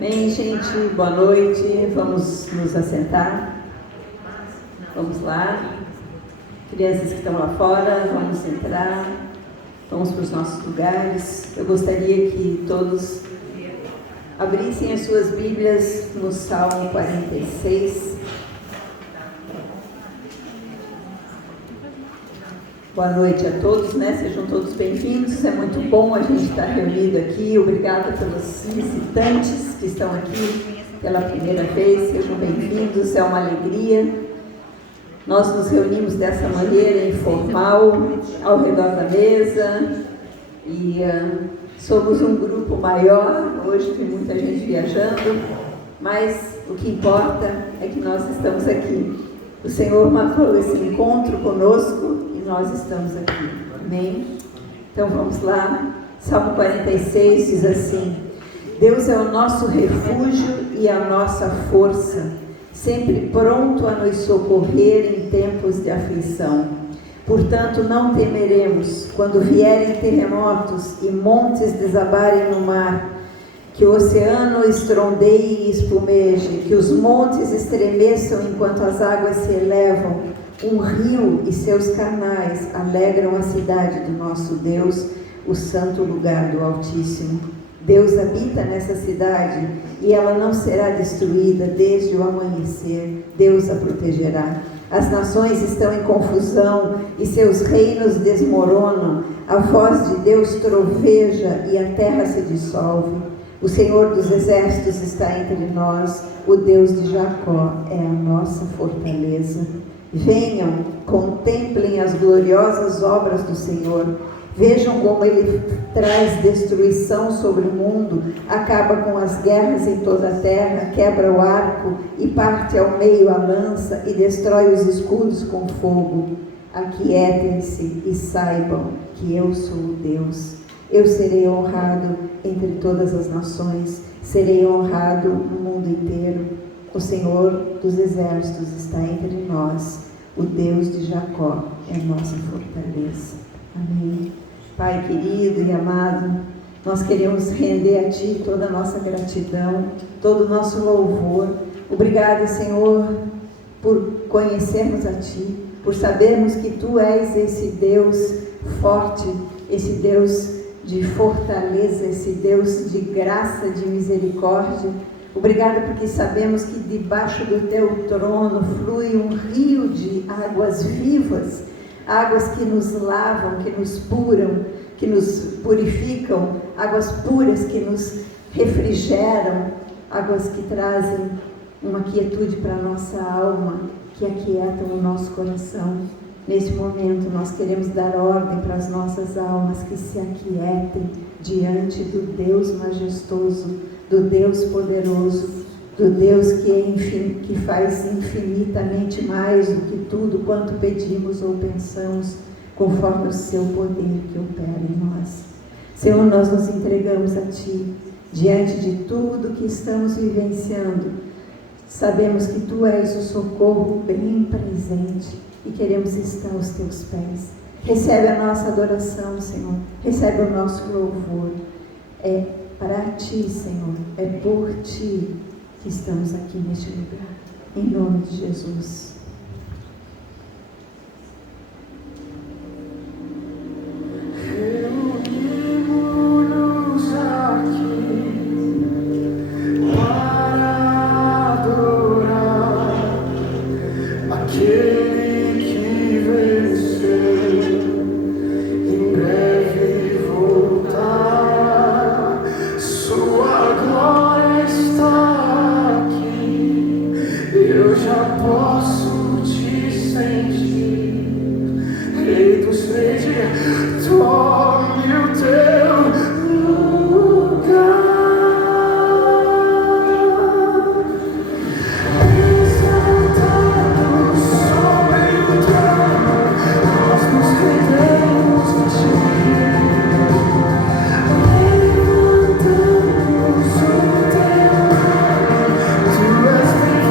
Bem, gente, boa noite. Vamos nos assentar. Vamos lá. Crianças que estão lá fora, vamos entrar. Vamos para os nossos lugares. Eu gostaria que todos abrissem as suas Bíblias no Salmo 46. Boa noite a todos, Sejam todos bem-vindos. É muito bom a gente estar reunido aqui. Obrigada pelos visitantes que estão aqui pela primeira vez. Sejam bem-vindos, é uma alegria. Nós nos reunimos dessa maneira informal, ao redor da mesa, e somos um grupo maior. Hoje tem muita gente viajando, mas o que importa é que nós estamos aqui. O Senhor marcou esse encontro conosco e nós estamos aqui. Amém? Então vamos lá. Salmo 46 diz assim: Deus é o nosso refúgio e a nossa força, sempre pronto a nos socorrer em tempos de aflição. Portanto, não temeremos quando vierem terremotos e montes desabarem no mar, que o oceano estrondeie e espumeje, que os montes estremeçam enquanto as águas se elevam. Um rio e seus canais alegram a cidade do nosso Deus, o santo lugar do Altíssimo. Deus habita nessa cidade e ela não será destruída desde o amanhecer. Deus a protegerá. As nações estão em confusão e seus reinos desmoronam. A voz de Deus troveja e a terra se dissolve. O Senhor dos exércitos está entre nós, o Deus de Jacó é a nossa fortaleza. Venham, contemplem as gloriosas obras do Senhor. Vejam como Ele traz destruição sobre o mundo, acaba com as guerras em toda a terra, quebra o arco e parte ao meio a lança e destrói os escudos com fogo. Aquietem-se e saibam que eu sou o Deus. Eu serei honrado entre todas as nações, serei honrado no mundo inteiro. O Senhor dos exércitos está entre nós, o Deus de Jacó é nossa fortaleza. Amém. Pai querido e amado, nós queremos render a Ti toda a nossa gratidão, todo o nosso louvor. Obrigada, Senhor, por conhecermos a Ti, por sabermos que Tu és esse Deus forte, esse Deus de fortaleza, esse Deus de graça, de misericórdia. Obrigada porque sabemos que debaixo do Teu trono flui um rio de águas vivas, águas que nos lavam, que nos puram, que nos purificam, águas puras que nos refrigeram, águas que trazem uma quietude para a nossa alma, que aquietam o nosso coração. Nesse momento nós queremos dar ordem para as nossas almas que se aquietem diante do Deus majestoso, do Deus poderoso, do Deus que faz infinitamente mais do que tudo quanto pedimos ou pensamos, conforme o seu poder que opera em nós. Senhor, nós nos entregamos a Ti, diante de tudo que estamos vivenciando. Sabemos que Tu és o socorro bem presente e queremos estar aos Teus pés. Recebe a nossa adoração, Senhor, recebe o nosso louvor. É para Ti, Senhor, é por Ti que estamos aqui neste lugar, em nome de Jesus. Tu és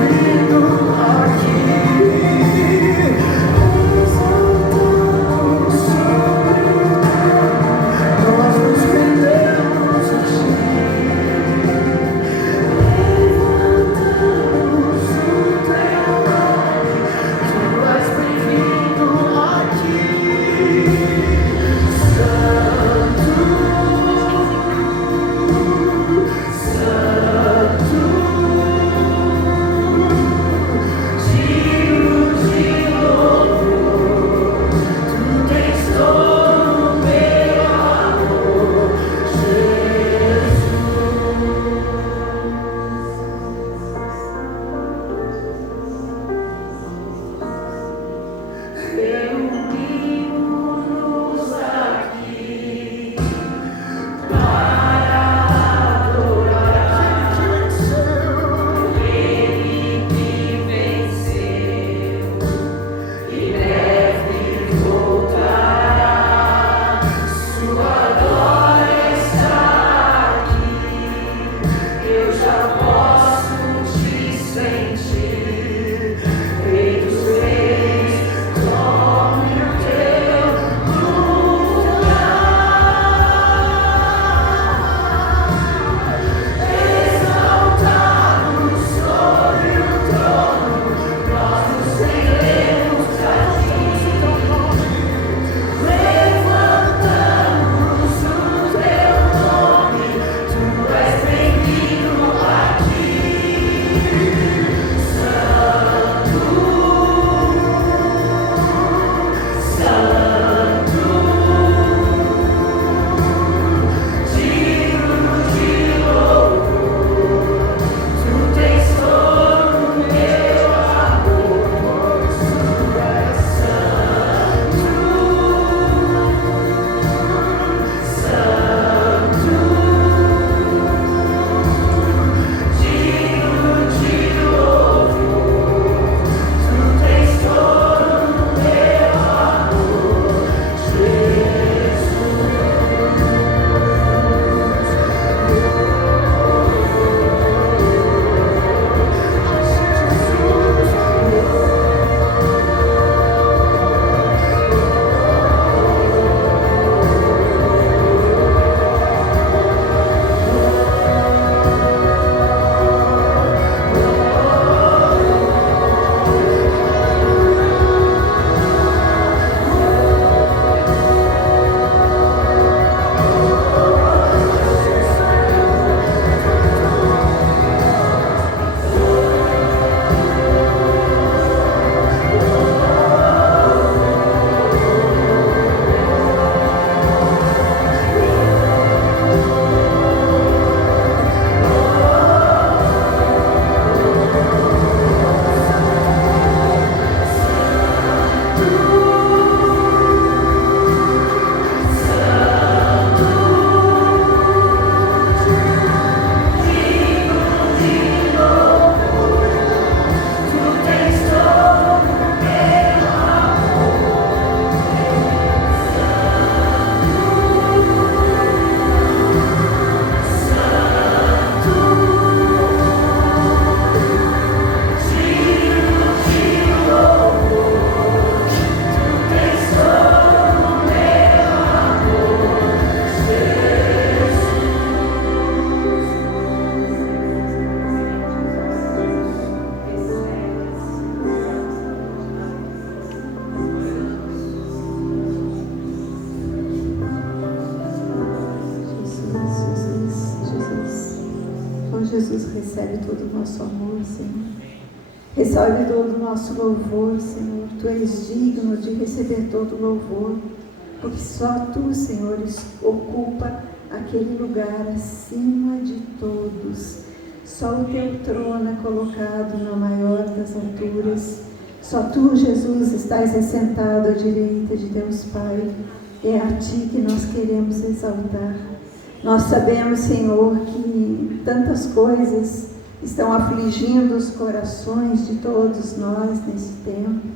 bem-vindo aqui. Jesus, recebe todo o nosso amor, Senhor. Recebe todo o nosso louvor, Senhor. Tu és digno de receber todo o louvor, porque só Tu, Senhor, ocupa aquele lugar acima de todos. Só o Teu trono é colocado na maior das alturas. Só Tu, Jesus, estás assentado à direita de Deus Pai. É a Ti que nós queremos exaltar. Nós sabemos, Senhor, que tantas coisas estão afligindo os corações de todos nós nesse tempo.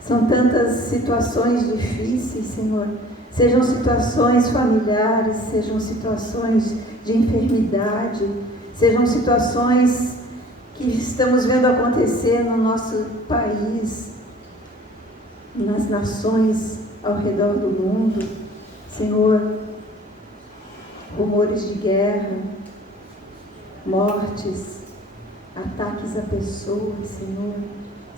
São tantas situações difíceis, Senhor. Sejam situações familiares, sejam situações de enfermidade, sejam situações que estamos vendo acontecer no nosso país, nas nações ao redor do mundo. Senhor, rumores de guerra, mortes, ataques a pessoas, Senhor.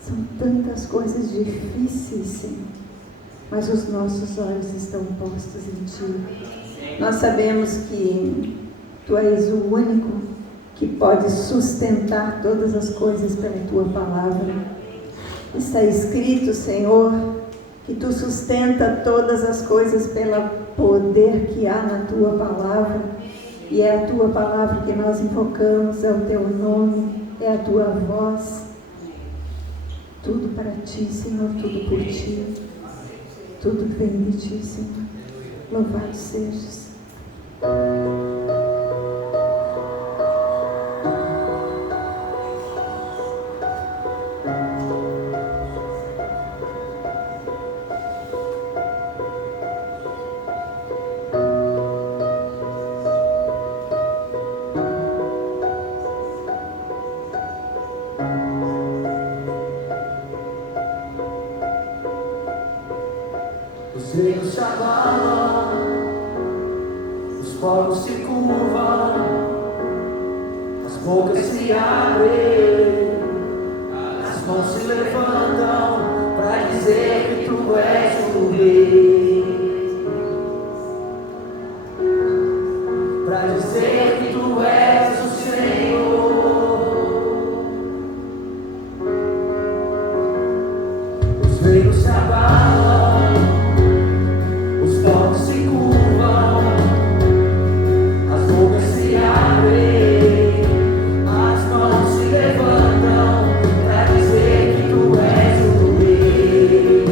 São tantas coisas difíceis, Senhor, mas os nossos olhos estão postos em Ti. Nós sabemos que Tu és o único que pode sustentar todas as coisas pela Tua palavra. Está escrito, Senhor, que Tu sustenta todas as coisas pelo poder que há na Tua palavra. E é a Tua palavra que nós invocamos, é o Teu nome, é a Tua voz. Tudo para Ti, Senhor, tudo por Ti. Tudo vem de Ti, Senhor. Louvado sejas. povos se curvam, as bocas se abrem, as mãos se levantam para dizer que tu és o Rei, para dizer que tu és o Senhor. Os reinos se abalam, os povos se curvam, as bocas se abrem, as mãos se levantam para dizer que tu és o Rei.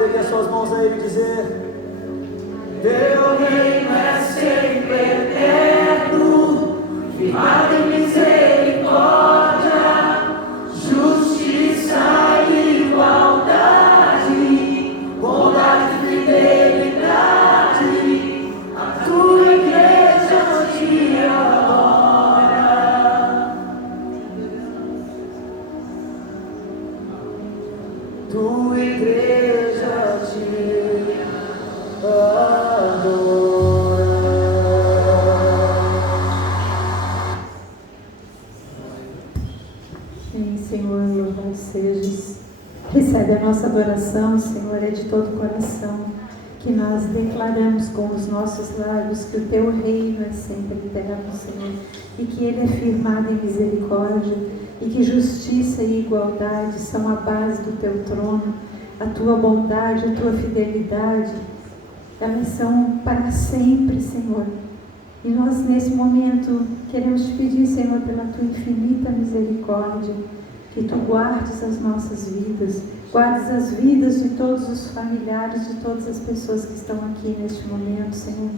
Pode erguer suas mãos a Ele e dizer: Teu reino é sempre eterno, firmado em misericórdia, justiça e igualdade, bondade e fidelidade. A tua igreja te adora. Tua igreja te adora. Sim, Senhor, louvado sejas. Recebe a nossa adoração, Senhor, é de todo o coração, que nós declaramos com os nossos lábios que o Teu reino é sempre eterno, Senhor, e que Ele é firmado em misericórdia, e que justiça e igualdade são a base do Teu trono. A Tua bondade, a Tua fidelidade, elas são para sempre, Senhor. E nós, nesse momento, queremos te pedir, Senhor, pela Tua infinita misericórdia, que Tu guardes as nossas vidas, guardes as vidas de todos os familiares, de todas as pessoas que estão aqui neste momento, Senhor.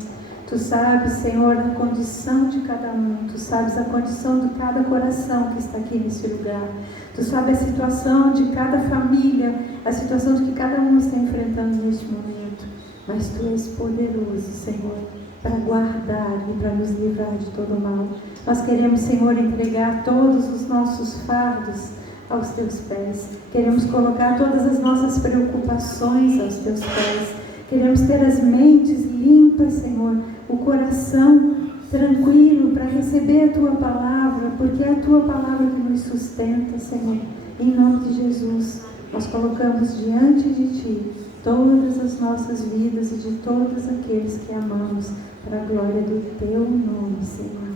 Tu sabes, Senhor, a condição de cada um, Tu sabes a condição de cada coração que está aqui nesse lugar. Tu sabes a situação de cada família, a situação de que cada um está enfrentando neste momento. Mas Tu és poderoso, Senhor, para guardar e para nos livrar de todo o mal. Nós queremos, Senhor, entregar todos os nossos fardos aos Teus pés. Queremos colocar todas as nossas preocupações aos Teus pés. Queremos ter as mentes limpas, Senhor, o coração tranquilo para receber a Tua palavra, porque é a Tua palavra que nos sustenta, Senhor. Em nome de Jesus, nós colocamos diante de Ti todas as nossas vidas e de todos aqueles que amamos, para a glória do Teu nome, Senhor.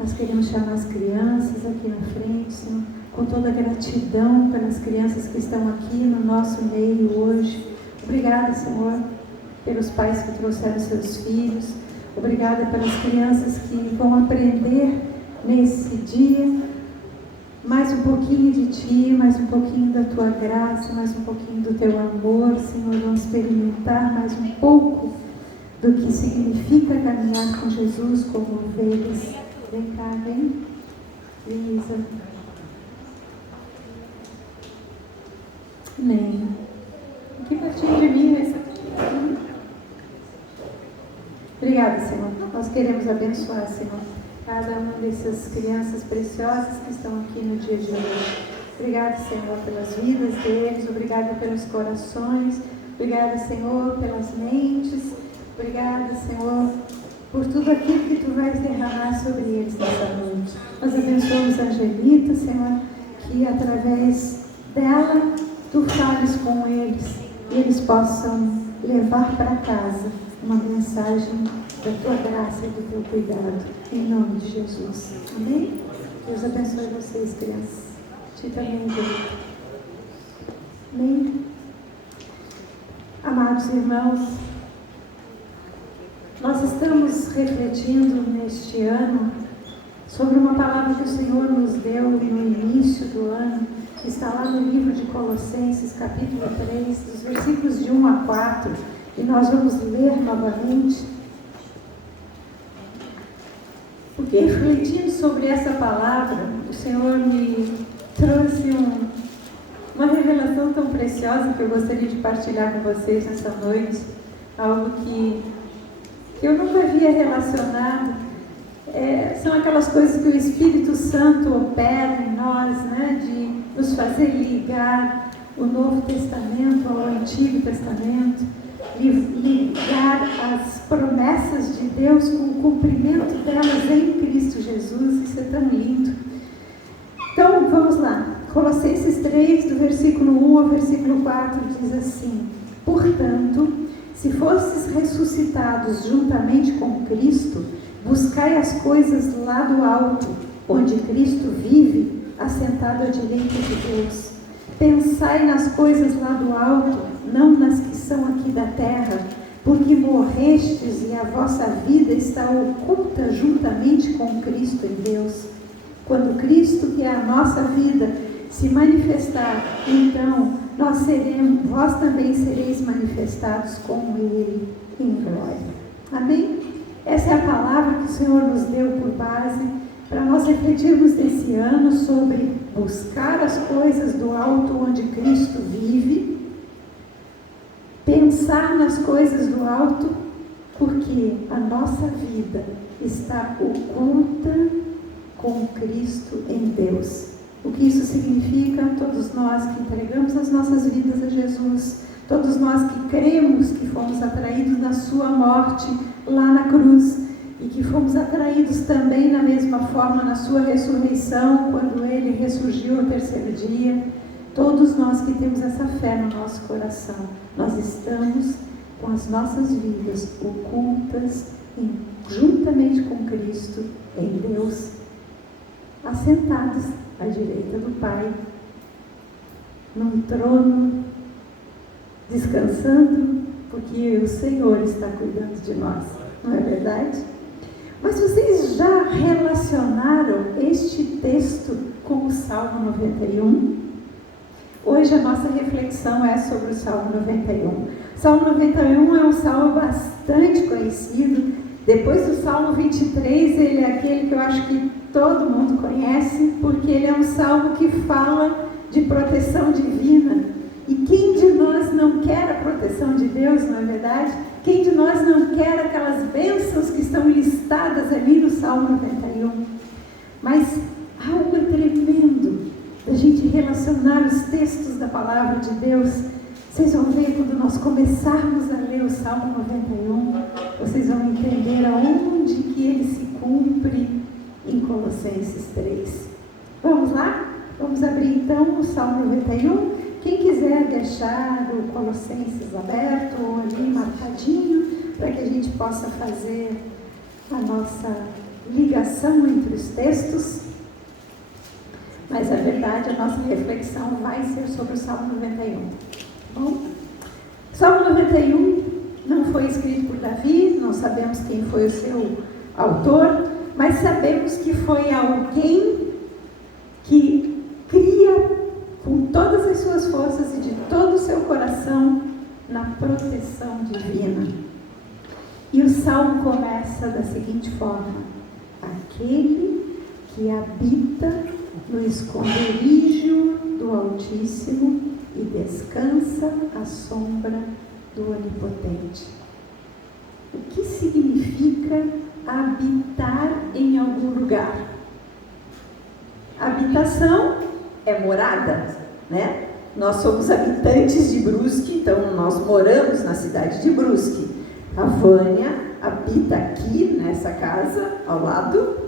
Nós queremos chamar as crianças aqui na frente, Senhor, com toda a gratidão pelas crianças que estão aqui no nosso meio hoje. Obrigada, Senhor, pelos pais que trouxeram seus filhos. Obrigada pelas crianças que vão aprender nesse dia mais um pouquinho de Ti, mais um pouquinho da Tua graça, mais um pouquinho do Teu amor, Senhor. Vão experimentar mais um pouco do que significa caminhar com Jesus como ovelhas. Vem cá, vem. Lisa. Amém. Aqui pertinho de mim, essa aqui. Obrigada, Senhor. Nós queremos abençoar, Senhor, cada uma dessas crianças preciosas que estão aqui no dia de hoje. Obrigada, Senhor, pelas vidas deles. Obrigada pelos corações. Obrigada, Senhor, pelas mentes. Obrigada, Senhor, por tudo aquilo que Tu vais derramar sobre eles nessa noite. Nós abençoamos a Angelita, Senhor, que através dela Tu fales com eles e eles possam levar para casa uma mensagem da Tua graça e do Teu cuidado, em nome de Jesus. Amém? Deus abençoe vocês, crianças. Te também, Angelita. Amém? Amados irmãos, nós estamos refletindo neste ano sobre uma palavra que o Senhor nos deu no início do ano, que está lá no livro de Colossenses, capítulo 3, dos versículos de 1 a 4, e nós vamos ler novamente. Porque refletindo sobre essa palavra, o Senhor me trouxe uma revelação tão preciosa que eu gostaria de partilhar com vocês nessa noite, algo que eu nunca havia relacionado. São aquelas coisas que o Espírito Santo opera em nós, né, de nos fazer ligar o Novo Testamento ao Antigo Testamento, ligar as promessas de Deus com o cumprimento delas em Cristo Jesus. Isso é tão lindo. Então, vamos lá. Colossenses 3, do versículo 1 ao versículo 4, diz assim: Portanto, se fostes ressuscitados juntamente com Cristo, buscai as coisas lá do alto, onde Cristo vive, assentado à direita de Deus. Pensai nas coisas lá do alto, não nas que são aqui da terra, porque morrestes e a vossa vida está oculta juntamente com Cristo em Deus. Quando Cristo, que é a nossa vida, se manifestar, então vós também sereis manifestados como Ele em glória. Amém? Essa é a palavra que o Senhor nos deu por base para nós refletirmos nesse ano sobre buscar as coisas do alto onde Cristo vive, pensar nas coisas do alto, porque a nossa vida está oculta com Cristo em Deus. O que isso significa? Todos nós que entregamos as nossas vidas a Jesus, todos nós que cremos que fomos atraídos na sua morte lá na cruz e que fomos atraídos também na mesma forma na sua ressurreição, quando ele ressurgiu no terceiro dia, todos nós que temos essa fé no nosso coração, nós estamos com as nossas vidas ocultas juntamente com Cristo em Deus, assentados à direita do Pai, num trono, descansando, porque o Senhor está cuidando de nós, não é verdade? Mas vocês já relacionaram este texto com o Salmo 91? Hoje a nossa reflexão é sobre o Salmo 91. O Salmo 91 é um salmo bastante conhecido. Depois do Salmo 23, ele é aquele que eu acho que todo mundo conhece, porque ele é um salmo que fala de proteção divina. E quem de nós não quer a proteção de Deus, não é verdade? Quem de nós não quer aquelas bênçãos que estão listadas ali no Salmo 91? Mas algo é tremendo da gente relacionar os textos da palavra de Deus. Vocês vão ver quando nós começarmos a ler o Salmo 91, vocês vão entender aonde que ele se cumpre em Colossenses 3. Vamos lá? Vamos abrir então o Salmo 91. Quem quiser deixar o Colossenses aberto ou ali marcadinho, para que a gente possa fazer a nossa ligação entre os textos. Mas a verdade, a nossa reflexão vai ser sobre o Salmo 91. Bom, o Salmo 91 não foi escrito por Davi, não sabemos quem foi o seu autor, mas sabemos que foi alguém que cria com todas as suas forças e de todo o seu coração na proteção divina. E o salmo começa da seguinte forma: aquele que habita no esconderijo do Altíssimo e descansa à sombra do Onipotente. O que significa habitar em algum lugar? Habitação é morada, né? Nós somos habitantes de Brusque, então nós moramos na cidade de Brusque. A Vânia habita aqui nessa casa ao lado.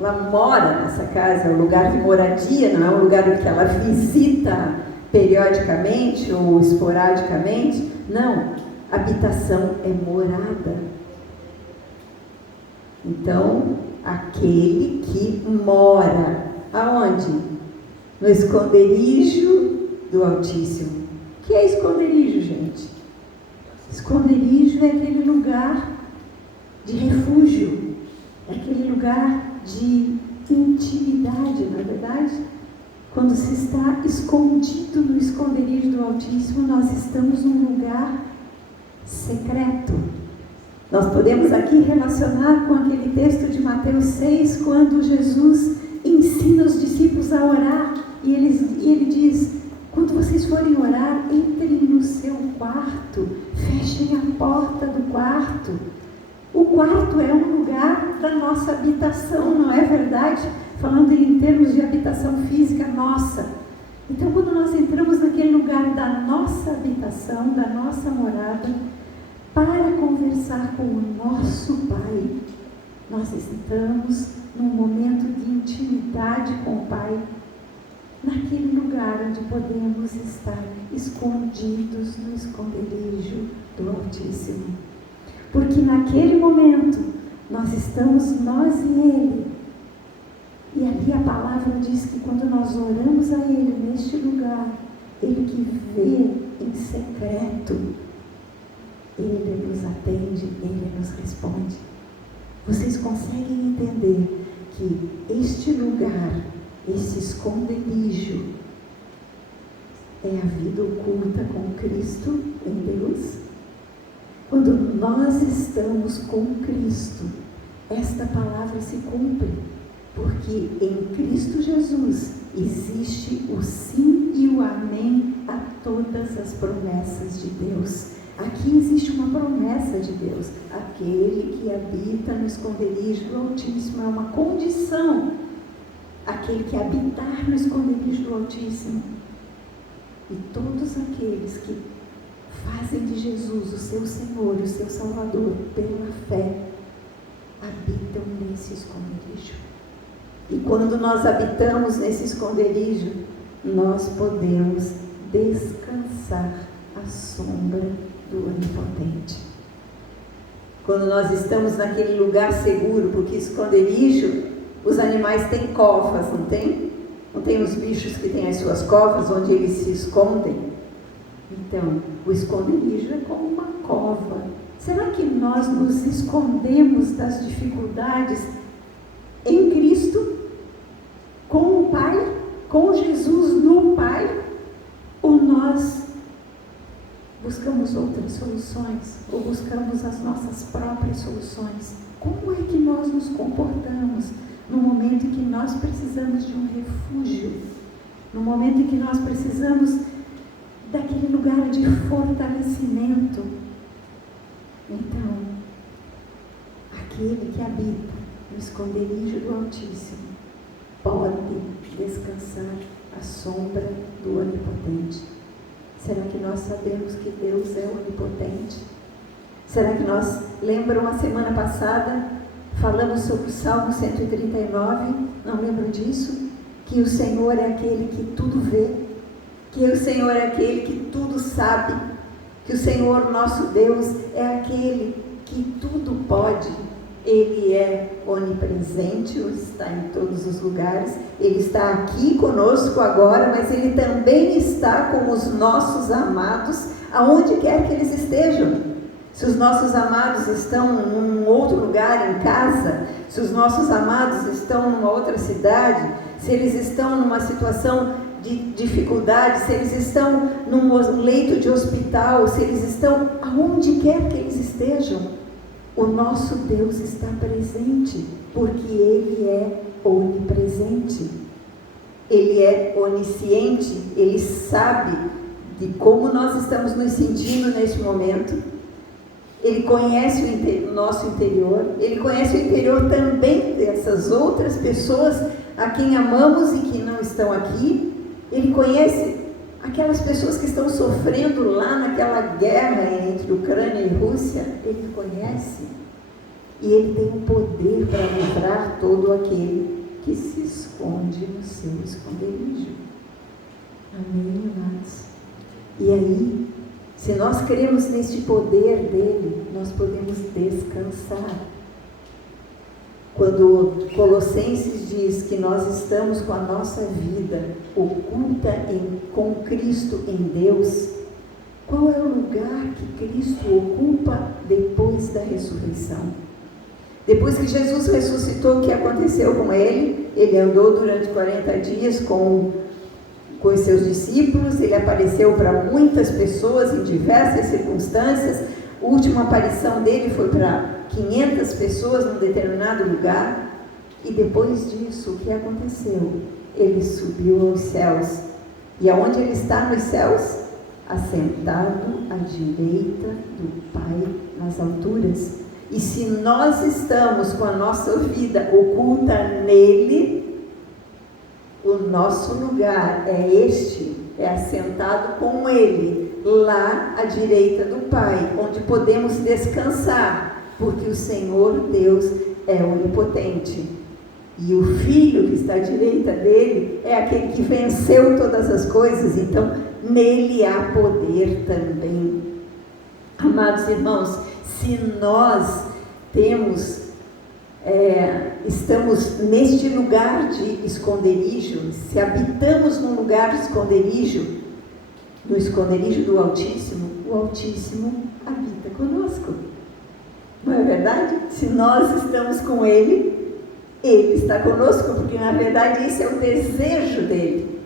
Ela mora nessa casa, é um lugar de moradia, não é um lugar que ela visita periodicamente ou esporadicamente. Não, habitação é morada. Então, aquele que mora aonde? No esconderijo do Altíssimo. O que é esconderijo, gente? Esconderijo é aquele lugar de refúgio, é aquele lugar de intimidade, não é verdade? Quando se está escondido no esconderijo do Altíssimo, nós estamos num lugar secreto. Nós podemos aqui relacionar com aquele texto de Mateus 6, quando Jesus ensina os discípulos a orar, e ele diz: quando vocês forem orar, entrem no seu quarto, fechem a porta do quarto. O quarto é um lugar da nossa habitação, não é verdade? Falando em termos de habitação física nossa. Então, quando nós entramos naquele lugar da nossa habitação, da nossa morada, para conversar com o nosso Pai, nós estamos num momento de intimidade com o Pai, naquele lugar onde podemos estar escondidos no esconderijo do Altíssimo. Porque naquele momento nós estamos, nós e Ele. E ali a palavra diz que quando nós oramos a Ele neste lugar, Ele que vê em secreto, Ele nos atende, Ele nos responde. Vocês conseguem entender que este lugar, esse esconderijo, é a vida oculta com Cristo em Deus. Quando nós estamos com Cristo, esta palavra se cumpre, porque em Cristo Jesus existe o sim e o amém a todas as promessas de Deus. Aqui existe uma promessa de Deus: aquele que habita no esconderijo do Altíssimo, é uma condição, aquele que habitar no esconderijo do Altíssimo. E todos aqueles que fazem de Jesus o seu Senhor e o seu Salvador pela fé, habitam nesse esconderijo. E quando nós habitamos nesse esconderijo, nós podemos descansar à sombra do Onipotente. Quando nós estamos naquele lugar seguro, porque esconderijo, os animais têm covas, não tem? Não tem os bichos que têm as suas covas onde eles se escondem? Então, o esconderijo é como uma cova. Será que nós nos escondemos das dificuldades em Cristo, com o Pai, com Jesus no Pai? Ou nós buscamos outras soluções, ou buscamos as nossas próprias soluções? Como é que nós nos comportamos no momento em que nós precisamos de um refúgio, no momento em que nós precisamos daquele lugar de fortalecimento? Então, aquele que habita no esconderijo do Altíssimo pode descansar à sombra do Onipotente. Será que nós sabemos que Deus é onipotente? Será que nós, lembram a semana passada, falamos sobre o Salmo 139, não lembram disso? Que o Senhor é aquele que tudo vê, que o Senhor é aquele que tudo sabe, que o Senhor, nosso Deus, é aquele que tudo pode. Ele é onipresente, está em todos os lugares, Ele está aqui conosco agora, mas Ele também está com os nossos amados, aonde quer que eles estejam. Se os nossos amados estão num outro lugar, em casa, se os nossos amados estão numa outra cidade, se eles estão numa situação de dificuldade, se eles estão num leito de hospital, se eles estão aonde quer que eles estejam, o nosso Deus está presente, porque Ele é onipresente, Ele é onisciente, Ele sabe de como nós estamos nos sentindo neste momento, Ele conhece o nosso interior, Ele conhece o interior também dessas outras pessoas a quem amamos e que não estão aqui, Ele conhece aquelas pessoas que estão sofrendo lá naquela guerra entre Ucrânia e Rússia, Ele conhece. E Ele tem o poder para livrar todo aquele que se esconde no seu esconderijo. Amém, amados? E aí, se nós cremos neste poder dEle, nós podemos descansar. Quando Colossenses diz que nós estamos com a nossa vida oculta com Cristo em Deus, qual é o lugar que Cristo ocupa depois da ressurreição? Depois que Jesus ressuscitou, o que aconteceu com Ele? Ele andou durante 40 dias com os seus discípulos, Ele apareceu para muitas pessoas em diversas circunstâncias. A última aparição dele foi para 500 pessoas num determinado lugar, e depois disso, o que aconteceu? Ele subiu aos céus, e aonde Ele está nos céus? Assentado à direita do Pai nas alturas. E se nós estamos com a nossa vida oculta nele, o nosso lugar é este, é assentado com Ele, lá à direita do Pai, onde podemos descansar, porque o Senhor Deus é onipotente. E o Filho que está à direita dele é aquele que venceu todas as coisas, então nele há poder também. Amados irmãos, se nós estamos neste lugar de esconderijo, se habitamos num lugar de esconderijo, no esconderijo do Altíssimo, o Altíssimo habita conosco. Não é verdade? Se nós estamos com Ele, Ele está conosco, porque na verdade esse é o desejo dEle.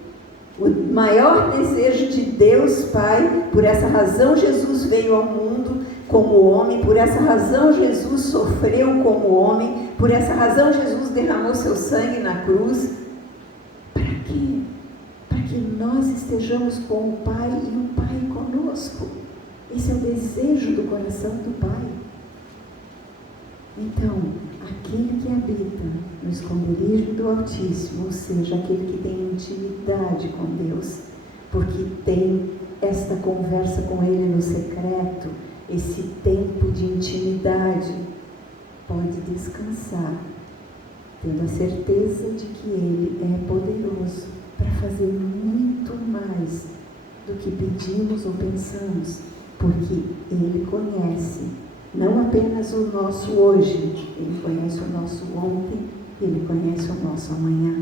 O maior desejo de Deus Pai, por essa razão Jesus veio ao mundo como homem, por essa razão Jesus sofreu como homem, por essa razão Jesus derramou seu sangue na cruz. Para quê? Para que nós estejamos com o Pai e o Pai conosco. Esse é o desejo do coração do Pai. Então, aquele que habita no esconderijo do Altíssimo, ou seja, aquele que tem intimidade com Deus, porque tem esta conversa com Ele no secreto, esse tempo de intimidade, pode descansar, tendo a certeza de que Ele é poderoso para fazer muito mais do que pedimos ou pensamos, porque Ele conhece não apenas o nosso hoje, Ele conhece o nosso ontem, Ele conhece o nosso amanhã.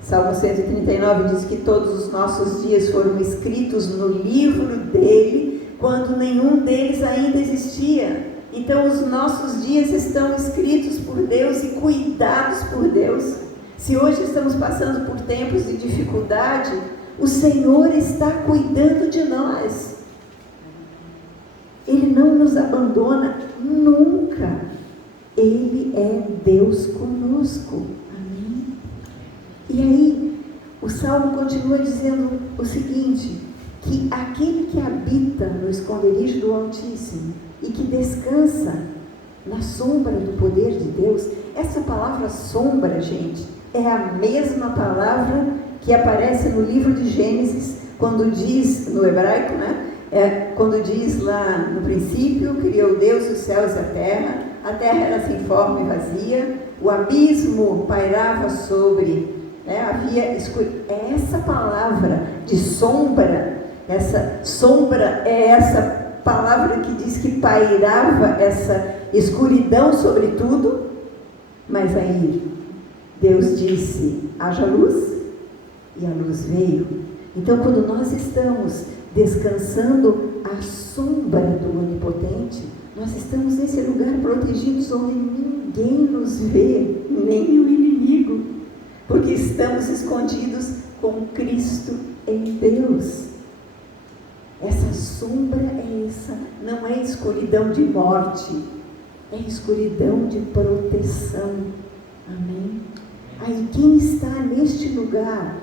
Salmo 139 diz que todos os nossos dias foram escritos no livro dele, quando nenhum deles ainda existia. Então os nossos dias estão escritos por Deus e cuidados por Deus. Se hoje estamos passando por tempos de dificuldade, o Senhor está cuidando de nós. Ele não nos abandona nunca. Ele é Deus conosco. Amém? E aí, o Salmo continua dizendo o seguinte, que aquele que habita no esconderijo do Altíssimo e que descansa na sombra do poder de Deus, essa palavra sombra, gente, é a mesma palavra que aparece no livro de Gênesis, quando diz, no hebraico, né? Quando diz lá no princípio, criou Deus os céus e a terra era sem forma e vazia, o abismo pairava sobre, havia escuridão. Essa palavra de sombra, essa sombra é essa palavra que diz que pairava essa escuridão sobre tudo, mas aí Deus disse, haja luz, e a luz veio. Então, quando nós estamos descansando à sombra do Onipotente, nós estamos nesse lugar protegidos onde ninguém nos vê, nem o inimigo, porque estamos escondidos com Cristo em Deus. Essa sombra é essa, não é escuridão de morte, é escuridão de proteção. Amém? Aí quem está neste lugar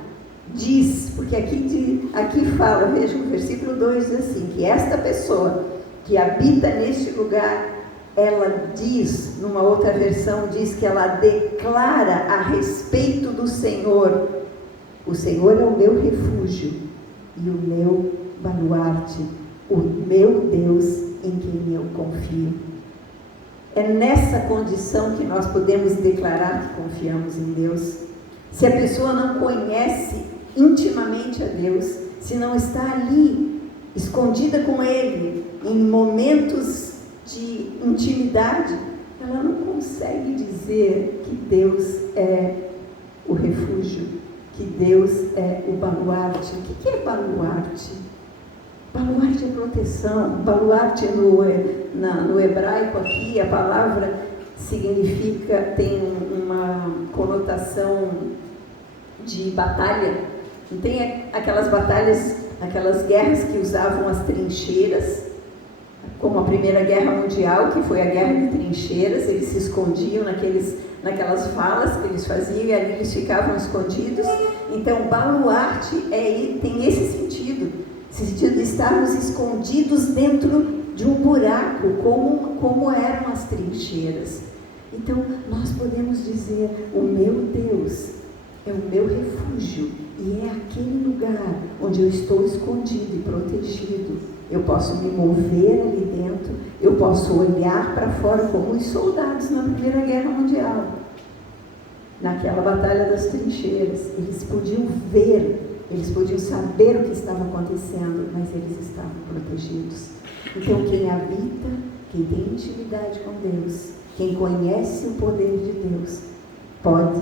diz, porque aqui fala, veja o versículo 2 diz assim, que esta pessoa que habita neste lugar, ela diz, numa outra versão, diz que ela declara a respeito do Senhor, o Senhor é o meu refúgio e o meu baluarte, o meu Deus em quem eu confio. É nessa condição que nós podemos declarar que confiamos em Deus. Se a pessoa não conhece intimamente a Deus, se não está ali, escondida com Ele, em momentos de intimidade, ela não consegue dizer que Deus é o refúgio, que Deus é o baluarte. O que é baluarte? Baluarte é proteção. Baluarte no hebraico aqui, a palavra significa, tem uma conotação de batalha. Não tem aquelas batalhas, aquelas guerras que usavam as trincheiras, como a Primeira Guerra Mundial, que foi a guerra de trincheiras, eles se escondiam naquelas valas que eles faziam e ali eles ficavam escondidos. Então, baluarte tem esse sentido de estarmos escondidos dentro de um buraco, como eram as trincheiras. Então, nós podemos dizer, o meu Deus é o meu refúgio e é aquele lugar onde eu estou escondido e protegido. Eu posso me mover ali dentro, eu posso olhar para fora como os soldados na Primeira Guerra Mundial. Naquela batalha das trincheiras, eles podiam ver, eles podiam saber o que estava acontecendo, mas eles estavam protegidos. Então, quem habita, quem tem intimidade com Deus, quem conhece o poder de Deus, pode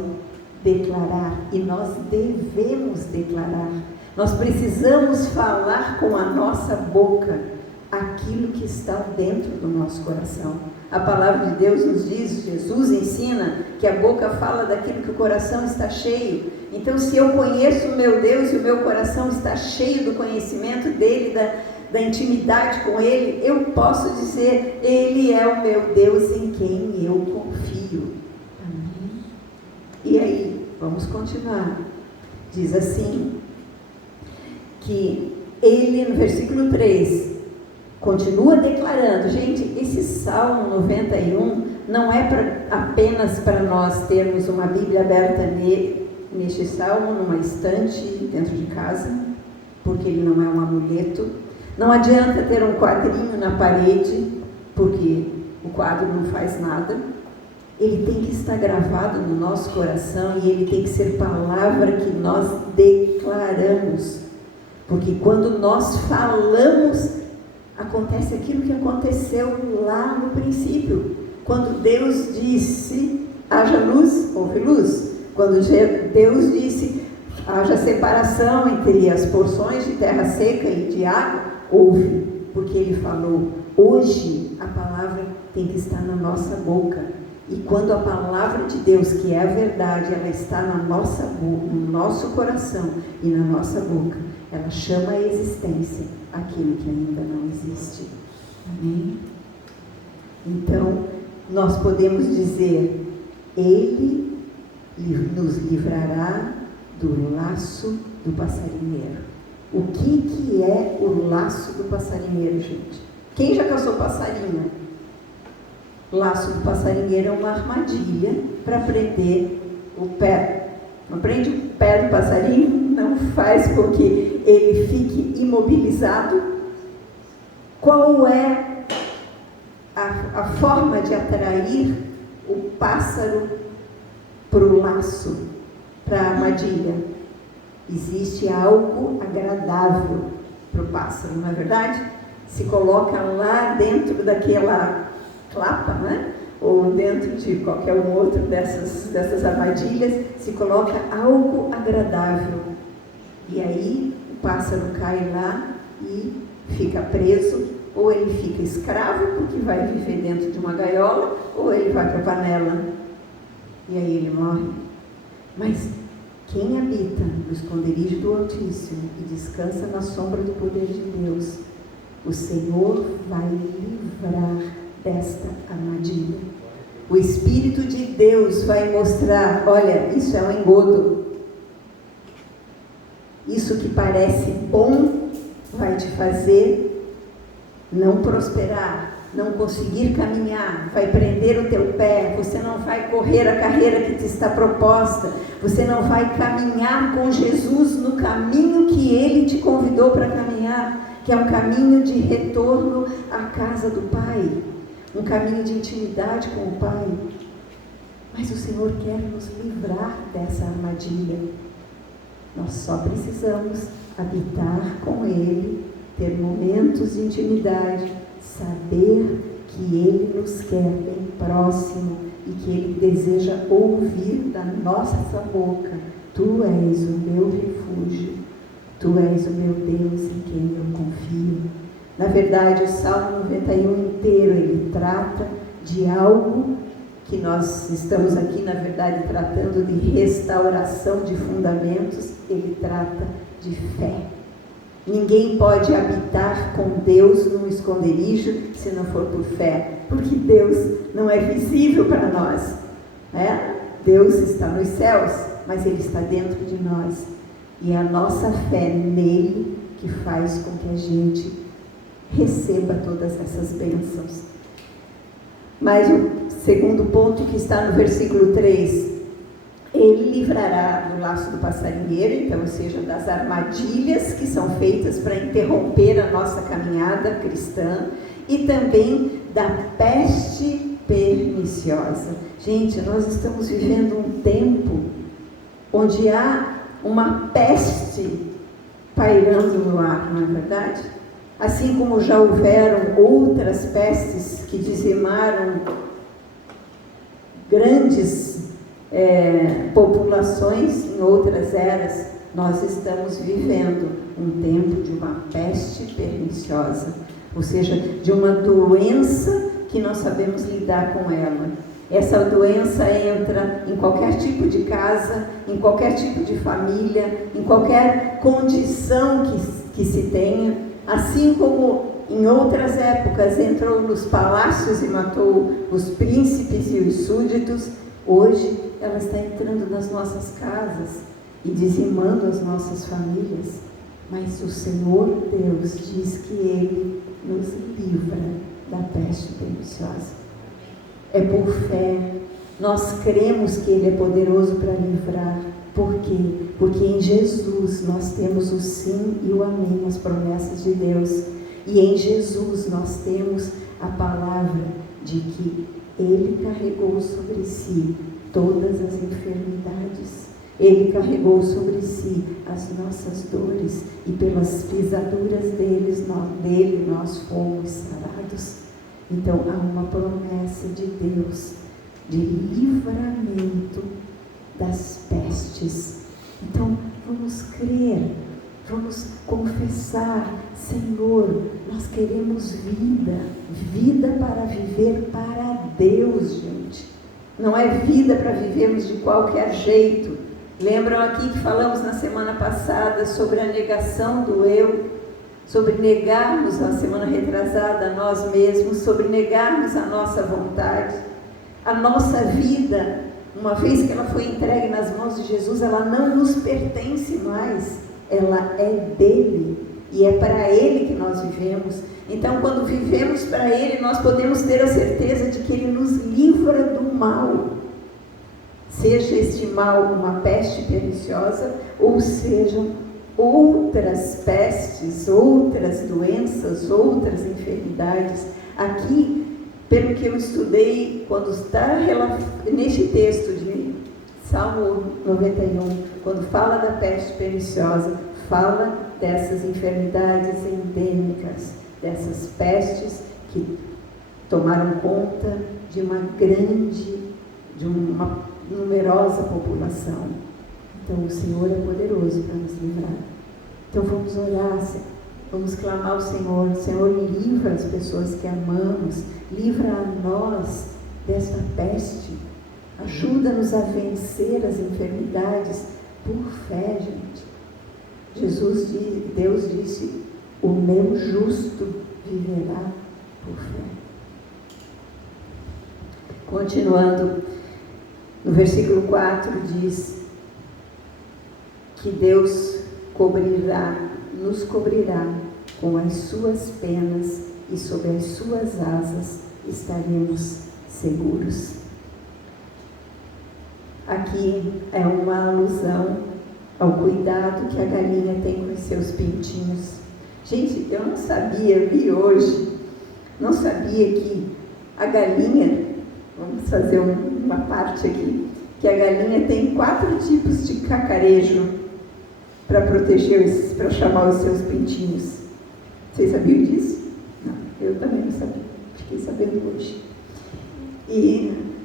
declarar, e nós devemos declarar. Nós precisamos falar com a nossa boca aquilo que está dentro do nosso coração, A palavra de Deus nos diz, Jesus ensina que a boca fala daquilo que o coração está cheio. Então, se eu conheço o meu Deus e o meu coração está cheio do conhecimento dele, da intimidade com ele, eu posso dizer, ele é o meu Deus em quem eu confio. Amém? E aí, vamos continuar. Diz assim, que ele, no versículo 3, continua declarando, gente, esse Salmo 91 não é apenas para nós termos uma Bíblia aberta neste Salmo, numa estante dentro de casa, porque ele não é um amuleto. Não adianta ter um quadrinho na parede, porque o quadro não faz nada. Ele tem que estar gravado no nosso coração e ele tem que ser palavra que nós declaramos. Porque quando nós falamos, acontece aquilo que aconteceu lá no princípio. Quando Deus disse, haja luz, houve luz. Quando Deus disse, haja separação entre as porções de terra seca e de água, houve, porque ele falou. Hoje a palavra tem que estar na nossa boca, e quando a palavra de Deus, que é a verdade, ela está na nossa boca, no nosso coração e na nossa boca, ela chama a existência aquilo que ainda não existe. Amém? Então nós podemos dizer, ele nos livrará do laço do passarinheiro. O que é o laço do passarinheiro, gente? Quem já caçou passarinho? O laço do passarinheiro é uma armadilha para prender o pé. Não prende o pé do passarinho, não faz com que ele fique imobilizado. Qual é a forma de atrair o pássaro para o laço, para a armadilha? Existe algo agradável para o pássaro, não é verdade? Se coloca lá dentro daquela clapa, né? Ou dentro de qualquer um outro dessas armadilhas, se coloca algo agradável. E aí o pássaro cai lá e fica preso, ou ele fica escravo, porque vai viver dentro de uma gaiola, ou ele vai para a panela. E aí ele morre. Mas quem habita no esconderijo do Altíssimo e descansa na sombra do poder de Deus, o Senhor vai livrar desta armadilha. O Espírito de Deus vai mostrar, olha, isso é um engodo. Isso que parece bom vai te fazer não prosperar, não conseguir caminhar, vai prender o teu pé, você não vai correr a carreira que te está proposta, você não vai caminhar com Jesus no caminho que Ele te convidou para caminhar, que é um caminho de retorno à casa do Pai, um caminho de intimidade com o Pai. Mas o Senhor quer nos livrar dessa armadilha. Nós só precisamos habitar com Ele, ter momentos de intimidade, saber que Ele nos quer bem próximo e que Ele deseja ouvir da nossa boca: Tu és o meu refúgio, Tu és o meu Deus em quem eu confio. Na verdade, o Salmo 91 inteiro, ele trata de algo que nós estamos aqui, na verdade, tratando de restauração de fundamentos. Ele trata de fé. Ninguém pode habitar com Deus num esconderijo se não for por fé, porque Deus não é visível para nós, né? Deus está nos céus, mas Ele está dentro de nós, e é a nossa fé nele que faz com que a gente receba todas essas bênçãos. Mas o segundo ponto, que está no versículo 3, Ele livrará do laço do passarinheiro, então, ou seja, das armadilhas que são feitas para interromper a nossa caminhada cristã, e também da peste perniciosa. Gente, nós estamos vivendo um tempo onde há uma peste pairando no ar, não é verdade? Assim como já houveram outras pestes que dizimaram grandes populações em outras eras, nós estamos vivendo um tempo de uma peste perniciosa, ou seja, de uma doença que não sabemos lidar com ela. Essa doença entra em qualquer tipo de casa, em qualquer tipo de família, em qualquer condição que se tenha, assim como em outras épocas entrou nos palácios e matou os príncipes e os súditos. Hoje ela está entrando nas nossas casas e dizimando as nossas famílias. Mas o Senhor Deus diz que Ele nos livra da peste perniciosa. É por fé. Nós cremos que Ele é poderoso para livrar. Por quê? Porque em Jesus nós temos o sim e o amém, as promessas de Deus. E em Jesus nós temos a palavra de que Ele carregou sobre si todas as enfermidades. Ele carregou sobre si as nossas dores e pelas pisaduras dele nós fomos sarados. Então há uma promessa de Deus de livramento das pestes. Então vamos crer, vamos confessar: Senhor, nós queremos vida para viver para Deus, gente. Não é vida para vivermos de qualquer jeito. Lembram aqui que falamos na semana passada sobre a negação do eu, sobre negarmos na semana retrasada a nós mesmos, sobre negarmos a nossa vontade. A nossa vida, uma vez que ela foi entregue nas mãos de Jesus, ela não nos pertence mais, ela é dele e é para ele que nós vivemos. Então, quando vivemos para ele, nós podemos ter a certeza de que ele nos livra do mal. Seja este mal uma peste perniciosa, ou sejam outras pestes, outras doenças, outras enfermidades. Aqui, pelo que eu estudei, quando está neste texto de Salmo 91, quando fala da peste perniciosa, fala dessas enfermidades endêmicas, dessas pestes que tomaram conta de uma numerosa população. Então o Senhor é poderoso para nos livrar. Então vamos orar, vamos clamar ao Senhor: Senhor, livra as pessoas que amamos, livra a nós desta peste, ajuda-nos a vencer as enfermidades por fé, gente. Deus disse: o meu justo viverá por fé. Continuando, no versículo 4 diz que Deus nos cobrirá com as suas penas e sob as suas asas estaremos seguros. Aqui é uma alusão ao cuidado que a galinha tem com os seus pintinhos. Gente, eu não sabia, eu vi hoje, não sabia que a galinha, vamos fazer uma parte aqui, que a galinha tem 4 tipos de cacarejo para proteger, para chamar os seus pintinhos. Vocês sabiam disso? Não, eu também não sabia, fiquei sabendo hoje.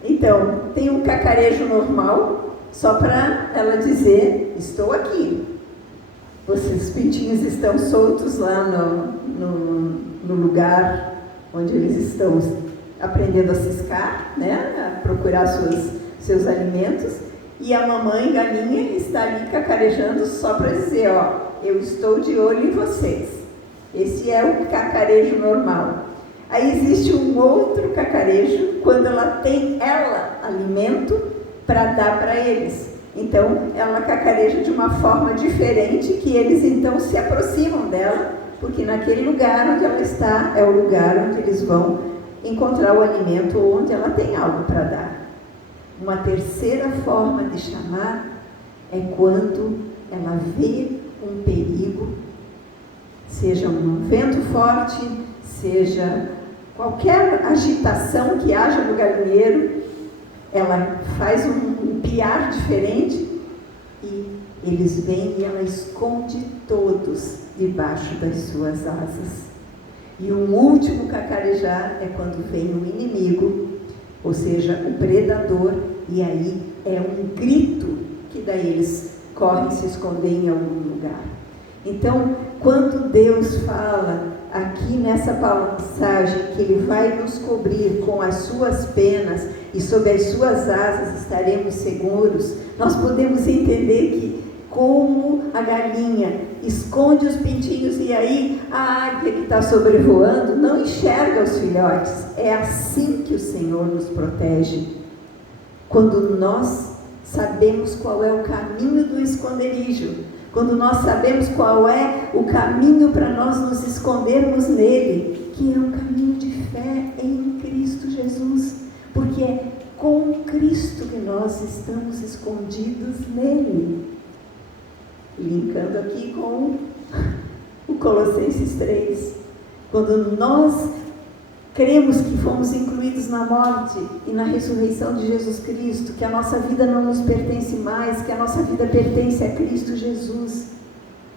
Então, tem um cacarejo normal, só para ela dizer: estou aqui. Os pintinhos estão soltos lá no lugar onde eles estão aprendendo a ciscar, né? A procurar seus alimentos. E a mamãe galinha está ali cacarejando só para dizer: ó, eu estou de olho em vocês. Esse é o cacarejo normal. Aí existe um outro cacarejo quando ela tem alimento para dar para eles. Então ela cacareja de uma forma diferente, que eles então se aproximam dela, porque naquele lugar onde ela está é o lugar onde eles vão encontrar o alimento ou onde ela tem algo para dar. Uma terceira forma de chamar é quando ela vê um perigo, seja um vento forte, seja qualquer agitação que haja no galinheiro, ela faz um piar diferente e eles vêm e ela esconde todos debaixo das suas asas. E um último cacarejar é quando vem um inimigo, ou seja, o predador, e aí é um grito que daí eles correm se esconder em algum lugar. Então, quando Deus fala aqui nessa passagem que Ele vai nos cobrir com as suas penas e sob as suas asas estaremos seguros, nós podemos entender que, como a galinha esconde os pintinhos e aí a águia que está sobrevoando não enxerga os filhotes, é assim que o Senhor nos protege. Quando nós sabemos qual é o caminho do esconderijo, quando nós sabemos qual é o caminho para nós nos escondermos nele, que é o caminho de fé em Cristo Jesus, porque é com Cristo que nós estamos escondidos nele. Linkando aqui com o Colossenses 3, quando nós cremos que fomos incluídos na morte e na ressurreição de Jesus Cristo, que a nossa vida não nos pertence mais, que a nossa vida pertence a Cristo Jesus,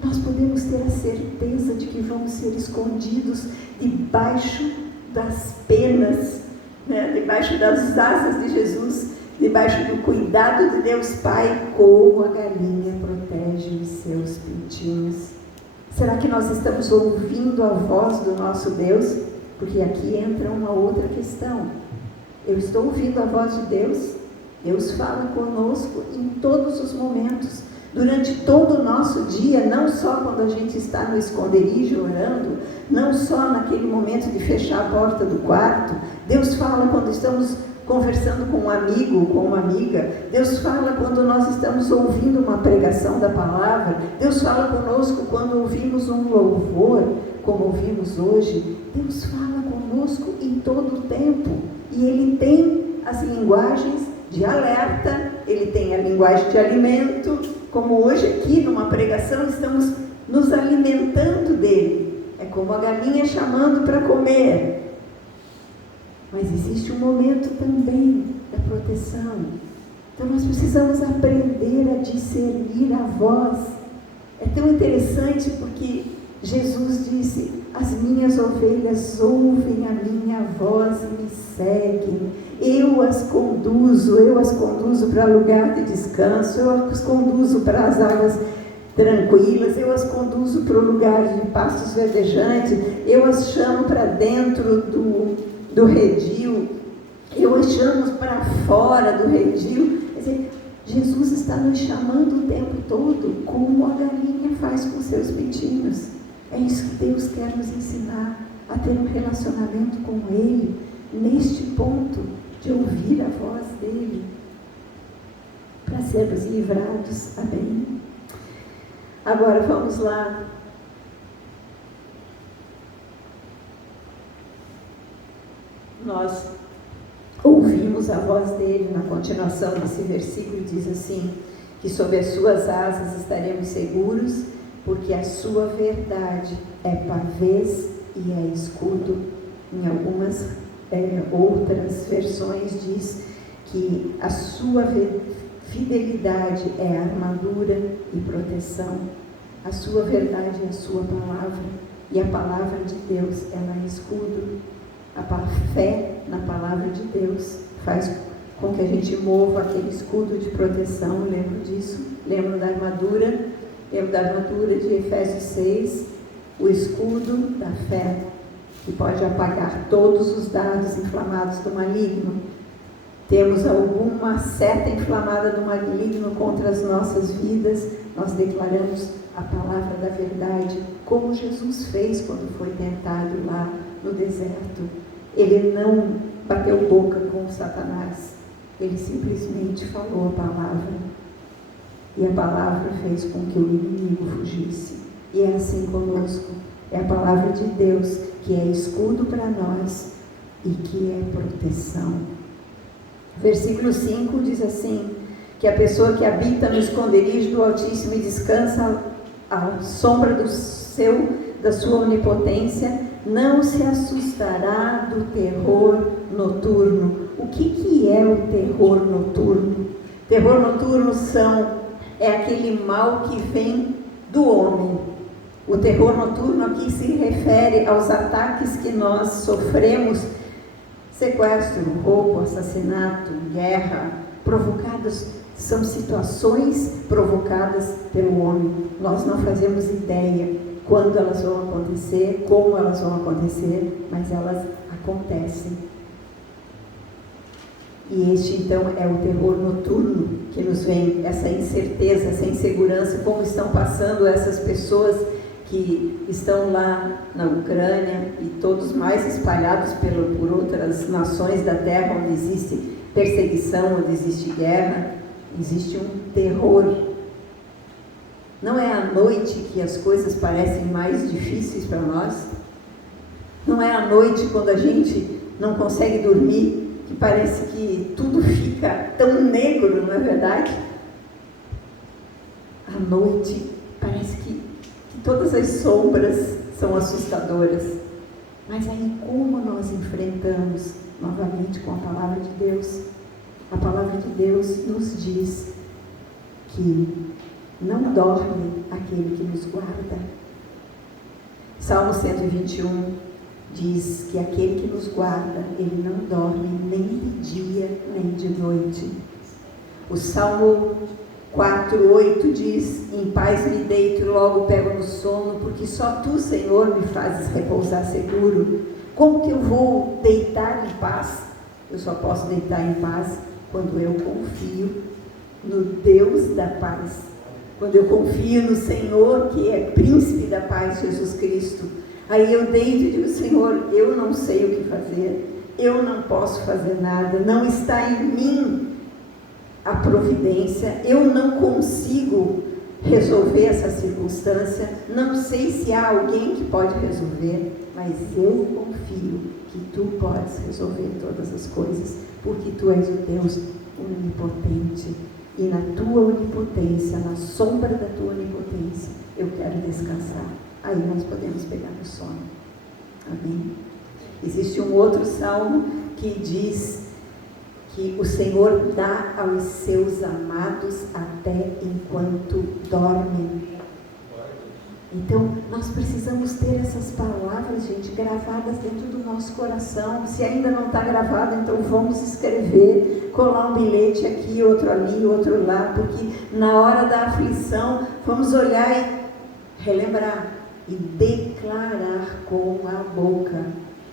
nós podemos ter a certeza de que vamos ser escondidos debaixo das penas, debaixo das asas de Jesus, debaixo do cuidado de Deus Pai, como a galinha protege os seus pintinhos. Será que nós estamos ouvindo a voz do nosso Deus? Porque aqui entra uma outra questão. Eu estou ouvindo a voz de Deus? Deus fala conosco em todos os momentos, durante todo o nosso dia, não só quando a gente está no esconderijo orando, não só naquele momento de fechar a porta do quarto. Deus fala quando estamos conversando com um amigo, com uma amiga. Deus fala quando nós estamos ouvindo uma pregação da palavra. Deus fala conosco quando ouvimos um louvor, como ouvimos hoje. Deus fala conosco em todo o tempo. E Ele tem as linguagens de alerta, Ele tem a linguagem de alimento, como hoje aqui numa pregação estamos nos alimentando dele. É como a galinha chamando para comer. Mas existe um momento também da proteção. Então nós precisamos aprender a discernir a voz. É tão interessante porque Jesus disse: as minhas ovelhas ouvem a minha voz e me seguem. Eu as conduzo para lugar de descanso, eu as conduzo para as águas tranquilas, eu as conduzo para o lugar de pastos verdejantes, eu as chamo para dentro do redil, eu as chamo para fora do redil. Quer dizer, Jesus está nos chamando o tempo todo, como a galinha faz com seus pintinhos. É isso que Deus quer nos ensinar, a ter um relacionamento com Ele, neste ponto de ouvir a voz dEle, para sermos livrados. Amém? Agora vamos lá. Nós ouvimos a voz dele na continuação desse versículo, diz assim, que sob as suas asas estaremos seguros, porque a sua verdade é pavês e é escudo. Em algumas outras versões diz que a sua fidelidade é armadura e proteção. A sua verdade é a sua palavra, e a palavra de Deus ela é escudo. A fé na palavra de Deus faz com que a gente mova aquele escudo de proteção. Lembro disso, lembro da armadura de Efésios 6, o escudo da fé, que pode apagar todos os dardos inflamados do maligno. Temos alguma seta inflamada do maligno contra as nossas vidas, nós declaramos a palavra da verdade, como Jesus fez quando foi tentado lá no deserto. Ele não bateu boca com Satanás, ele simplesmente falou a palavra, e a palavra fez com que o inimigo fugisse. E é assim conosco, é a palavra de Deus que é escudo para nós e que é proteção. Versículo 5 diz assim, que a pessoa que habita no esconderijo do Altíssimo e descansa à sombra da sua onipotência, não se assustará do terror noturno. O que é o terror noturno? Terror noturno é aquele mal que vem do homem. O terror noturno aqui se refere aos ataques que nós sofremos, sequestro, roubo, assassinato, guerra, provocados São situações provocadas pelo homem. Nós não fazemos ideia quando elas vão acontecer, como elas vão acontecer, mas elas acontecem. E este então é o terror noturno que nos vem, essa incerteza, essa insegurança, como estão passando essas pessoas que estão lá na Ucrânia e todos mais espalhados por outras nações da terra, onde existe perseguição, onde existe guerra, existe um terror. Não é à noite que as coisas parecem mais difíceis para nós? Não é à noite, quando a gente não consegue dormir, que parece que tudo fica tão negro, não é verdade? À noite parece que todas as sombras são assustadoras. Mas aí como nós enfrentamos novamente com a palavra de Deus? A palavra de Deus nos diz que não dorme aquele que nos guarda. Salmo 121 diz que aquele que nos guarda, ele não dorme nem de dia nem de noite. O Salmo 4:8 diz: em paz me deito e logo pego no sono, porque só tu, Senhor, me fazes repousar seguro. Como que eu vou deitar em paz? Eu só posso deitar em paz quando eu confio no Deus da paz, quando eu confio no Senhor, que é príncipe da paz, Jesus Cristo. Aí eu deito e digo: Senhor, eu não sei o que fazer, eu não posso fazer nada, não está em mim a providência, eu não consigo resolver essa circunstância, não sei se há alguém que pode resolver, mas eu confio que tu podes resolver todas as coisas, porque tu és o Deus onipotente, e na tua onipotência, na sombra da tua onipotência, eu quero descansar. Aí nós podemos pegar no sono. Amém? Existe um outro salmo que diz que o Senhor dá aos seus amados até enquanto dormem. Então, nós precisamos ter essas palavras, gente, gravadas dentro do nosso coração. Se ainda não está gravado, então vamos escrever, colar um bilhete aqui, outro ali, outro lá, porque na hora da aflição, vamos olhar e relembrar e declarar com a boca.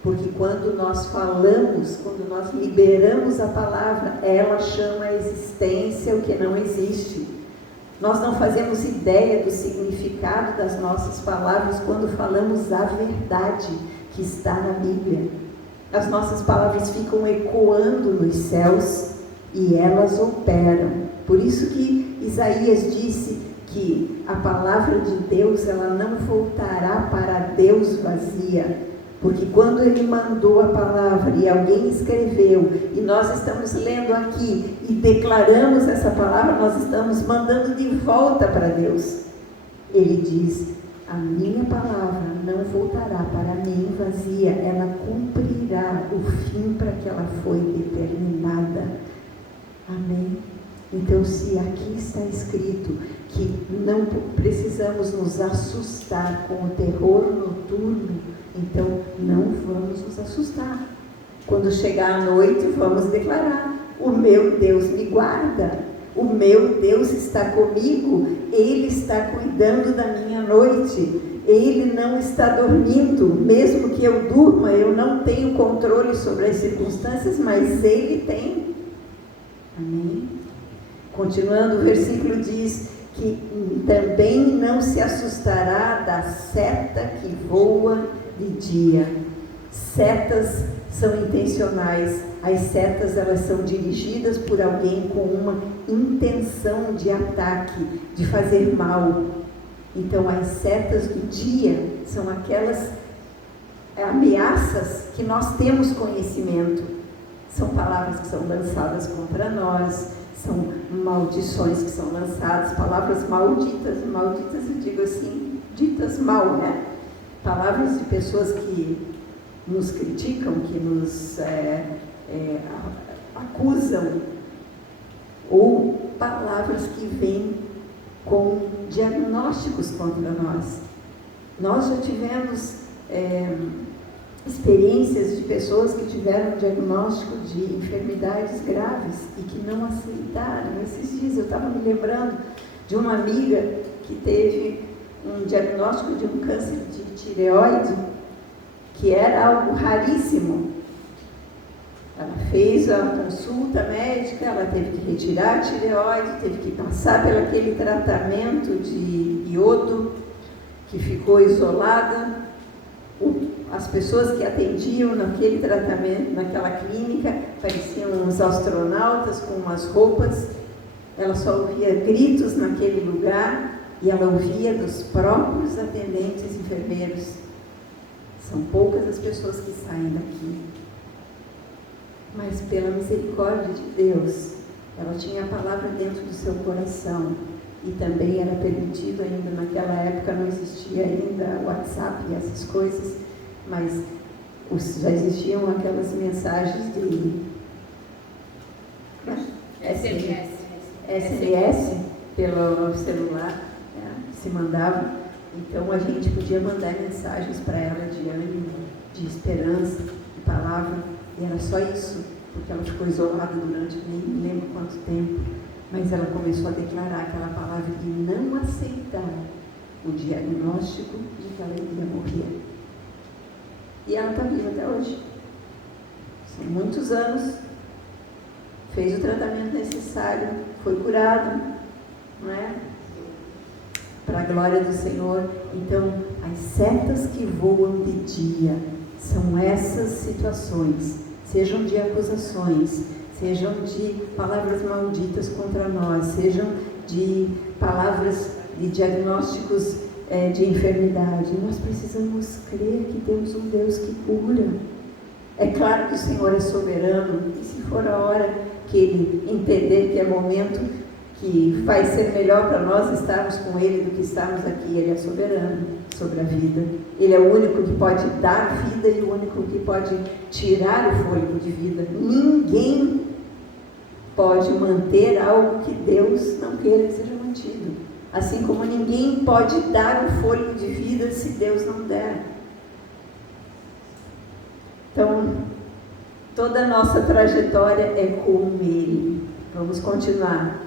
Porque quando nós falamos, quando nós liberamos a palavra, ela chama a existência o que não existe. Nós não fazemos ideia do significado das nossas palavras quando falamos a verdade que está na Bíblia. As nossas palavras ficam ecoando nos céus e elas operam. Por isso que Isaías disse que a palavra de Deus, ela não voltará para Deus vazia. Porque quando ele mandou a palavra e alguém escreveu, e nós estamos lendo aqui e declaramos essa palavra, nós estamos mandando de volta para Deus. Ele diz: a minha palavra não voltará para mim vazia, ela cumprirá o fim para que ela foi determinada. Amém? Então, se aqui está escrito que não precisamos nos assustar com o terror noturno, então não vamos nos assustar. Quando chegar a noite, vamos declarar: o meu Deus me guarda, o meu Deus está comigo, Ele está cuidando da minha noite, Ele não está dormindo. Mesmo que eu durma, eu não tenho controle sobre as circunstâncias, mas Ele tem. Amém? Continuando, o versículo diz que também não se assustará da seta que voa de dia. Setas são intencionais. As setas, elas são dirigidas por alguém com uma intenção de ataque, de fazer mal. Então, as setas do dia são aquelas ameaças que nós temos conhecimento. São palavras que são lançadas contra nós, são maldições que são lançadas, palavras malditas, eu digo assim, ditas mal, né? Palavras de pessoas que nos criticam, que nos acusam, ou palavras que vêm com diagnósticos contra nós. Nós já tivemos experiências de pessoas que tiveram diagnóstico de enfermidades graves e que não aceitaram. Esses dias eu estava me lembrando de uma amiga que teve um diagnóstico de um câncer de tireoide, que era algo raríssimo. Ela fez a consulta médica, ela teve que retirar a tireoide, teve que passar pelo aquele tratamento de iodo, que ficou isolada. As pessoas que atendiam naquele tratamento, naquela clínica, pareciam uns astronautas com umas roupas. Ela só ouvia gritos naquele lugar e ela ouvia dos próprios atendentes enfermeiros. São poucas as pessoas que saem daqui. Mas pela misericórdia de Deus, ela tinha a palavra dentro do seu coração. E também era permitido ainda, naquela época não existia ainda WhatsApp e essas coisas, mas já existiam aquelas mensagens de SMS pelo celular, se mandava. Então a gente podia mandar mensagens para ela de ânimo, de esperança, de palavra, e era só isso, porque ela ficou isolada durante nem me lembro quanto tempo. Mas ela começou a declarar aquela palavra de não aceitar o diagnóstico de que ela iria morrer. E ela está viva até hoje. São muitos anos. Fez o tratamento necessário, foi curada, não é? Para a glória do Senhor. Então, as setas que voam de dia são essas situações, sejam de acusações, sejam de palavras malditas contra nós, sejam de palavras de diagnósticos de enfermidade. Nós precisamos crer que temos um Deus que cura. É claro que o Senhor é soberano, e se for a hora que Ele entender que é momento que vai ser melhor para nós estarmos com Ele do que estarmos aqui, Ele é soberano sobre a vida. Ele é o único que pode dar vida e o único que pode tirar o fôlego de vida. Ninguém pode manter algo que Deus não queira que seja mantido. Assim como ninguém pode dar o fôlego de vida se Deus não der. Então, toda a nossa trajetória é com Ele. Vamos continuar.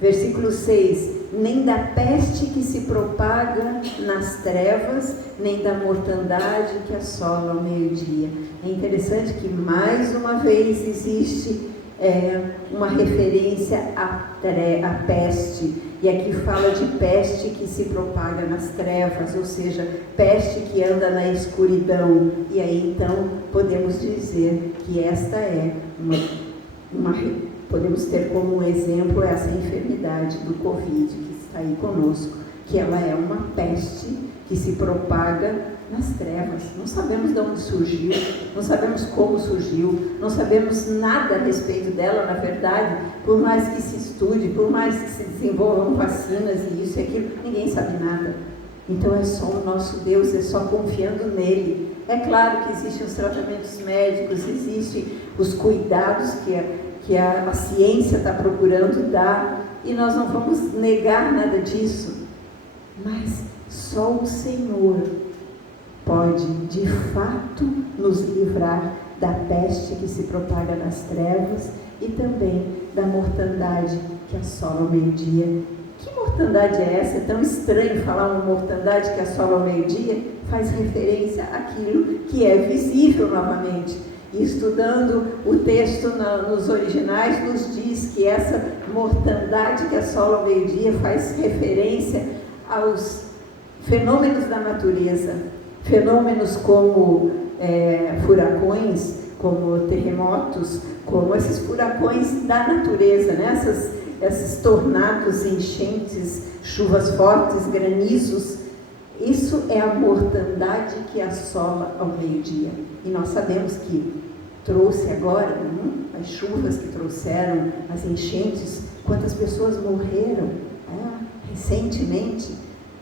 Versículo 6. Nem da peste que se propaga nas trevas, nem da mortandade que assola ao meio-dia. É interessante que mais uma vez existe uma referência à peste. E aqui fala de peste que se propaga nas trevas, ou seja, peste que anda na escuridão. E aí então podemos dizer que esta é podemos ter como exemplo essa enfermidade do Covid que está aí conosco, que ela é uma peste que se propaga nas trevas. Não sabemos de onde surgiu, não sabemos como surgiu, não sabemos nada a respeito dela, na verdade, por mais que se estude, por mais que se desenvolvam vacinas e isso e aquilo, ninguém sabe nada. Então é só o nosso Deus, é só confiando nele. É claro que existem os tratamentos médicos, existem os cuidados que a ciência está procurando dar, e nós não vamos negar nada disso, mas só o Senhor pode, de fato, nos livrar da peste que se propaga nas trevas e também da mortandade que assola ao meio-dia. Que mortandade é essa? É tão estranho falar uma mortandade que assola ao meio-dia. Faz referência àquilo que é visível novamente. E estudando o texto nos originais, nos diz que essa mortandade que assola ao meio-dia faz referência aos fenômenos da natureza. Fenômenos como furacões, como terremotos, como esses furacões da natureza, né? Esses tornados, enchentes, chuvas fortes, granizos. Isso é a mortandade que assola ao meio-dia. E nós sabemos que trouxe agora, as chuvas que trouxeram, as enchentes, quantas pessoas morreram recentemente.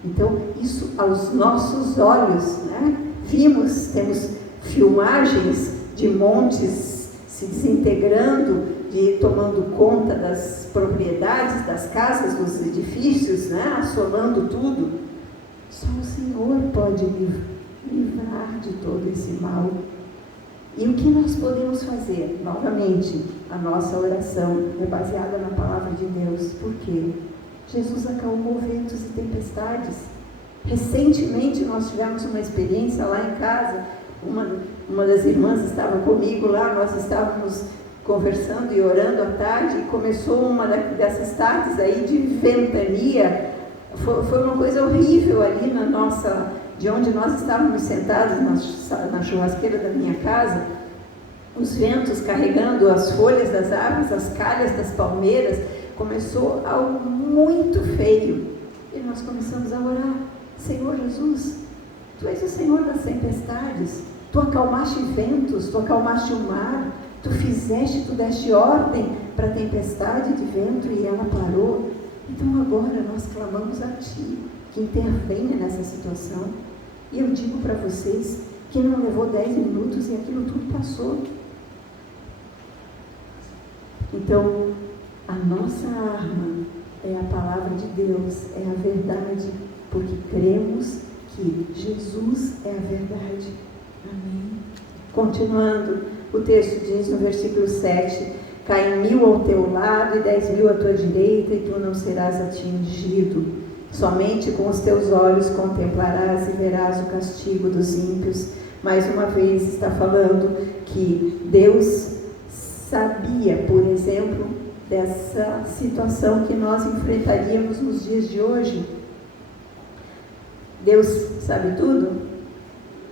Então, isso aos nossos olhos, né? Vimos, temos filmagens de montes se desintegrando, tomando conta das propriedades, das casas, dos edifícios, né? Assolando tudo. Só o Senhor pode livrar de todo esse mal. E o que nós podemos fazer? Novamente, a nossa oração é baseada na palavra de Deus. Por quê? Jesus acalmou ventos e tempestades. Recentemente nós tivemos uma experiência lá em casa. Uma das irmãs estava comigo lá, nós estávamos conversando e orando à tarde, e começou uma dessas tardes aí de ventania. Foi uma coisa horrível ali de onde nós estávamos sentados, na churrasqueira da minha casa, os ventos carregando as folhas das árvores, as calhas das palmeiras. Começou algo muito feio, e nós começamos a orar: Senhor Jesus, Tu és o Senhor das tempestades, Tu acalmaste ventos, Tu acalmaste o mar, Tu deste ordem para a tempestade de vento e ela parou. Então agora nós clamamos a Ti, que intervenha nessa situação. E eu digo para vocês que não levou 10 minutos e aquilo tudo passou. Então, a nossa arma é a palavra de Deus, é a verdade, porque cremos que Jesus é a verdade. Amém. Continuando, o texto diz no versículo 7: caem 1000 ao teu lado e 10.000 à tua direita, e tu não serás atingido. Somente com os teus olhos contemplarás e verás o castigo dos ímpios. Mais uma vez está falando que Deus sabia, por exemplo, dessa situação que nós enfrentaríamos nos dias de hoje. Deus sabe tudo?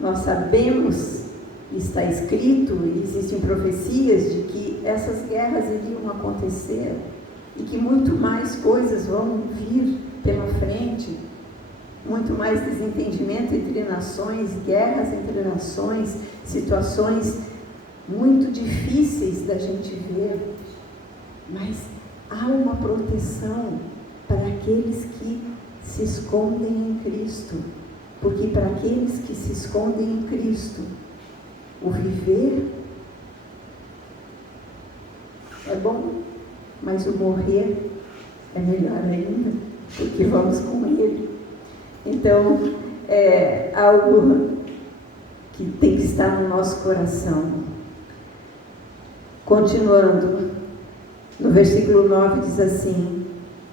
Nós sabemos, está escrito, existem profecias de que essas guerras iriam acontecer e que muito mais coisas vão vir pela frente, muito mais desentendimento entre nações, guerras entre nações, situações muito difíceis da gente ver, mas há uma proteção para aqueles que se escondem em Cristo, porque para aqueles que se escondem em Cristo, o viver é bom, mas o morrer é melhor ainda, porque vamos com Ele. Então, é algo que tem que estar no nosso coração. Continuando, no versículo 9 diz assim: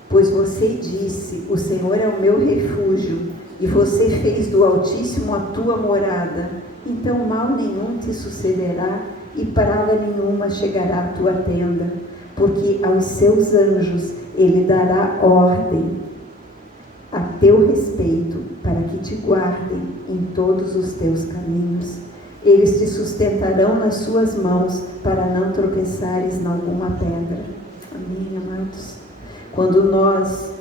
pois você disse, o Senhor é o meu refúgio, e você fez do Altíssimo a tua morada, então mal nenhum te sucederá, e praga nenhuma chegará à tua tenda, porque aos seus anjos Ele dará ordem a teu respeito, para que te guardem em todos os teus caminhos. Eles te sustentarão nas suas mãos, para não tropeçares em alguma pedra. Amém, amados? Quando nós,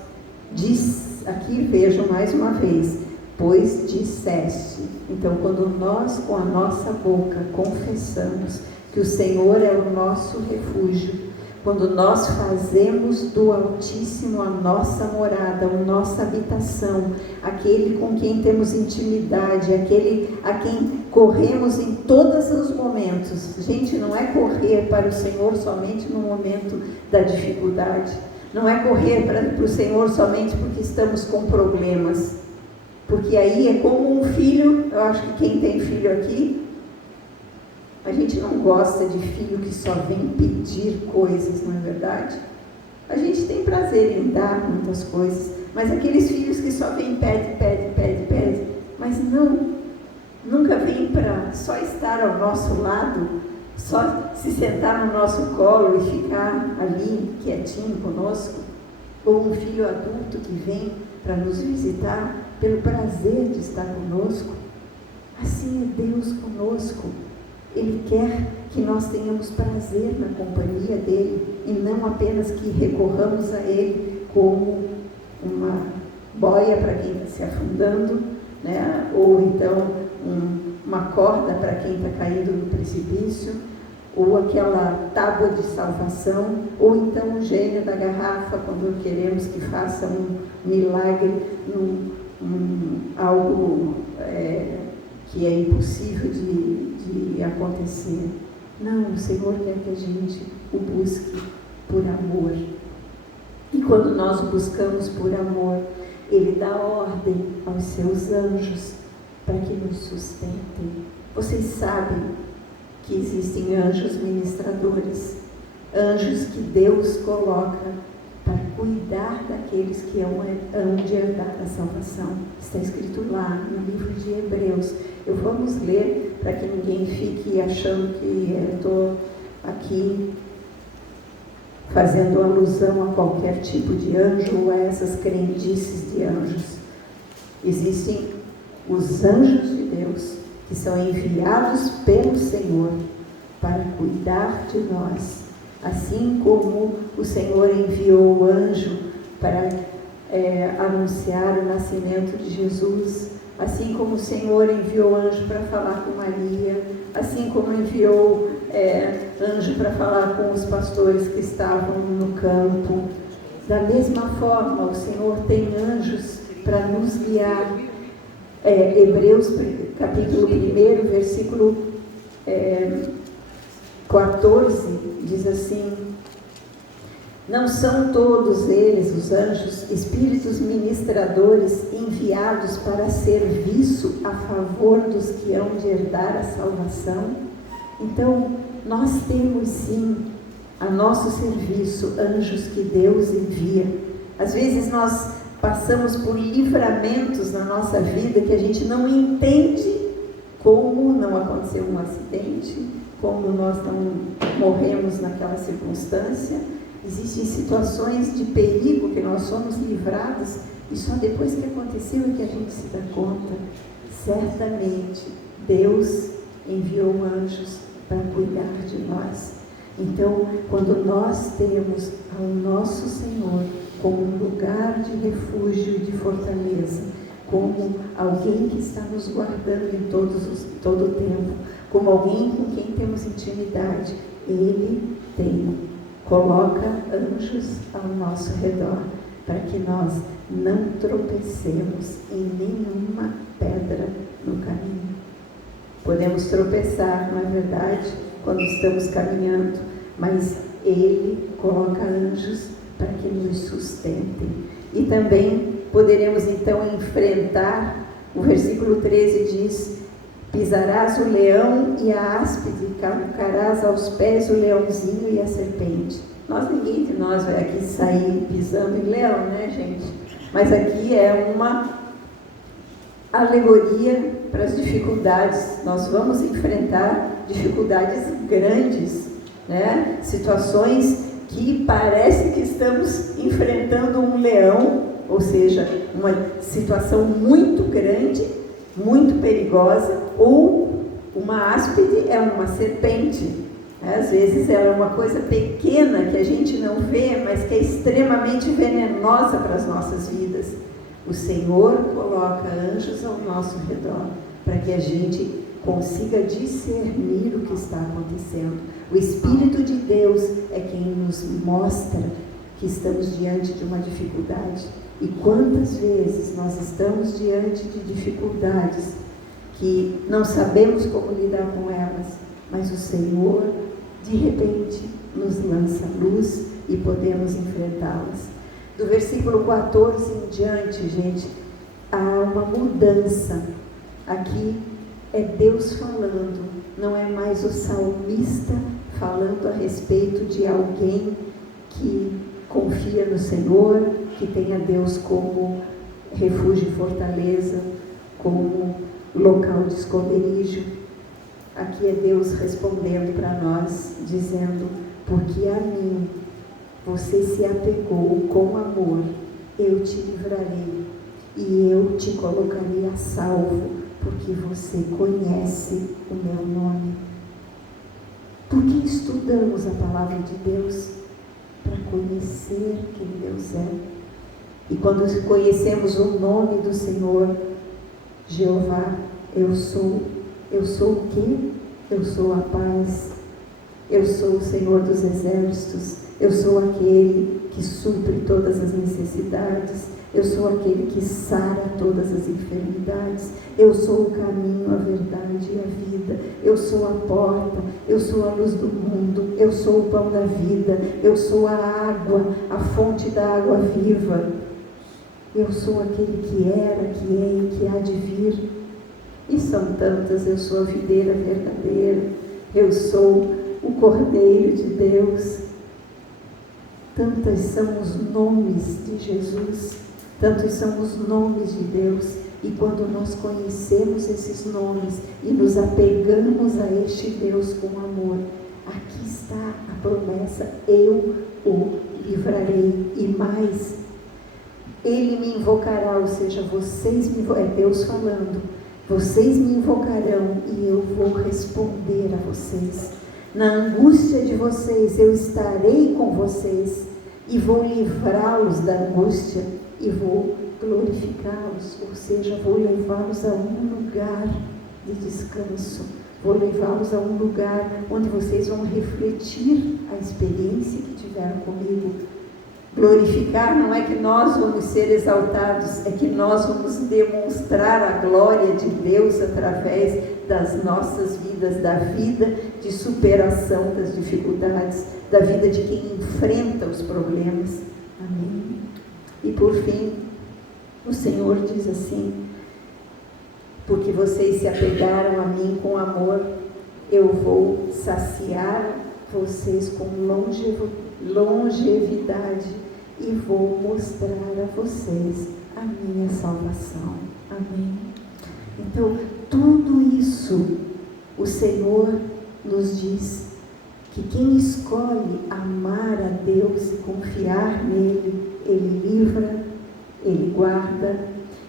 aqui vejam mais uma vez, pois disseste. Então, quando nós com a nossa boca confessamos que o Senhor é o nosso refúgio, quando nós fazemos do Altíssimo a nossa morada, a nossa habitação, aquele com quem temos intimidade, aquele a quem corremos em todos os momentos. Gente, não é correr para o Senhor somente no momento da dificuldade, não é correr para o Senhor somente porque estamos com problemas, porque aí é como um filho. Eu acho que quem tem filho aqui, a gente não gosta de filho que só vem pedir coisas, não é verdade? A gente tem prazer em dar muitas coisas, mas aqueles filhos que só vêm pede, mas nunca vêm para só estar ao nosso lado, só se sentar no nosso colo e ficar ali quietinho conosco, ou um filho adulto que vem para nos visitar pelo prazer de estar conosco. Assim é Deus conosco. Ele quer que nós tenhamos prazer na companhia dele e não apenas que recorramos a ele como uma boia para quem está se afundando, né? Ou então uma corda para quem está caindo no precipício, ou aquela tábua de salvação, ou então o gênio da garrafa quando queremos que faça um milagre, algo que é impossível de acontecer. Não, o Senhor quer que a gente o busque por amor. E quando nós o buscamos por amor, Ele dá ordem aos seus anjos para que nos sustentem. Vocês sabem que existem anjos ministradores, anjos que Deus coloca para cuidar daqueles que hão de herdar a salvação. Está escrito lá no livro de Hebreus. Vamos ler para que ninguém fique achando que eu estou aqui fazendo alusão a qualquer tipo de anjo ou a essas crendices de anjos. Existem os anjos de Deus que são enviados pelo Senhor para cuidar de nós, assim como o Senhor enviou o anjo para anunciar o nascimento de Jesus, assim como o Senhor enviou o anjo para falar com Maria, assim como enviou anjo para falar com os pastores que estavam no campo. Da mesma forma, o Senhor tem anjos para nos guiar. Hebreus capítulo 1, versículo 14, diz assim: não são todos eles, os anjos, espíritos ministradores enviados para serviço a favor dos que hão de herdar a salvação? Então, nós temos sim a nosso serviço anjos que Deus envia. Às vezes nós passamos por livramentos na nossa vida que a gente não entende como não aconteceu um acidente, como nós não morremos naquela circunstância. Existem situações de perigo que nós somos livrados e só depois que aconteceu é que a gente se dá conta. Certamente Deus enviou anjos para cuidar de nós. Então, quando nós temos ao nosso Senhor como um lugar de refúgio e de fortaleza, como alguém que está nos guardando em todo o tempo, como alguém com quem temos intimidade, Ele coloca anjos ao nosso redor, para que nós não tropecemos em nenhuma pedra no caminho. Podemos tropeçar, não é verdade, quando estamos caminhando, mas Ele coloca anjos para que nos sustentem. E também poderemos então enfrentar, o versículo 13 diz: pisarás o leão e a áspide, calcarás aos pés o leãozinho e a serpente. Ninguém de nós vai aqui sair pisando em leão, né, gente? Mas aqui é uma alegoria para as dificuldades. Nós vamos enfrentar dificuldades grandes, né? Situações que parece que estamos enfrentando um leão, ou seja, uma situação muito grande, muito perigosa, ou uma áspide é uma serpente. Às vezes ela é uma coisa pequena que a gente não vê, mas que é extremamente venenosa para as nossas vidas. O Senhor coloca anjos ao nosso redor para que a gente consiga discernir o que está acontecendo. O Espírito de Deus é quem nos mostra que estamos diante de uma dificuldade. E quantas vezes nós estamos diante de dificuldades que não sabemos como lidar com elas, mas o Senhor, de repente, nos lança luz e podemos enfrentá-las. Do versículo 14 em diante, gente, há uma mudança. Aqui é Deus falando, não é mais o salmista falando a respeito de alguém que confia no Senhor, que tem a Deus como refúgio e fortaleza, como local de esconderijo. Aqui é Deus respondendo para nós, dizendo: porque a mim você se apegou com amor, eu te livrarei e eu te colocarei a salvo, porque você conhece o meu nome. Por que estudamos a palavra de Deus? Para conhecer quem Deus é. E quando conhecemos o nome do Senhor, Jeová, eu sou o quê? Eu sou a paz, eu sou o Senhor dos exércitos, eu sou aquele que supre todas as necessidades, eu sou aquele que sara todas as enfermidades, eu sou o caminho, a verdade e a vida, eu sou a porta, eu sou a luz do mundo, eu sou o pão da vida, eu sou a água, a fonte da água viva, eu sou aquele que era, que é e que há de vir. E são tantas: eu sou a videira verdadeira, eu sou o Cordeiro de Deus. Tantos são os nomes de Jesus, tantos são os nomes de Deus, e quando nós conhecemos esses nomes e nos apegamos a este Deus com amor, aqui está a promessa: eu o livrarei, e mais, ele me invocará, ou seja, é Deus falando, vocês me invocarão e eu vou responder a vocês. Na angústia de vocês, eu estarei com vocês e vou livrá-los da angústia e vou glorificá-los, ou seja, vou levá-los a um lugar de descanso, vou levá-los a um lugar onde vocês vão refletir a experiência que tiveram comigo. Glorificar não é que nós vamos ser exaltados, é que nós vamos demonstrar a glória de Deus através das nossas vidas, da vida de superação das dificuldades, da vida de quem enfrenta os problemas. Amém? E por fim, o Senhor diz assim: porque vocês se apegaram a mim com amor, eu vou saciar vocês com longevidade e vou mostrar a vocês a minha salvação. Amém? Então, tudo isso o Senhor nos diz que quem escolhe amar a Deus e confiar nele, ele livra, ele guarda,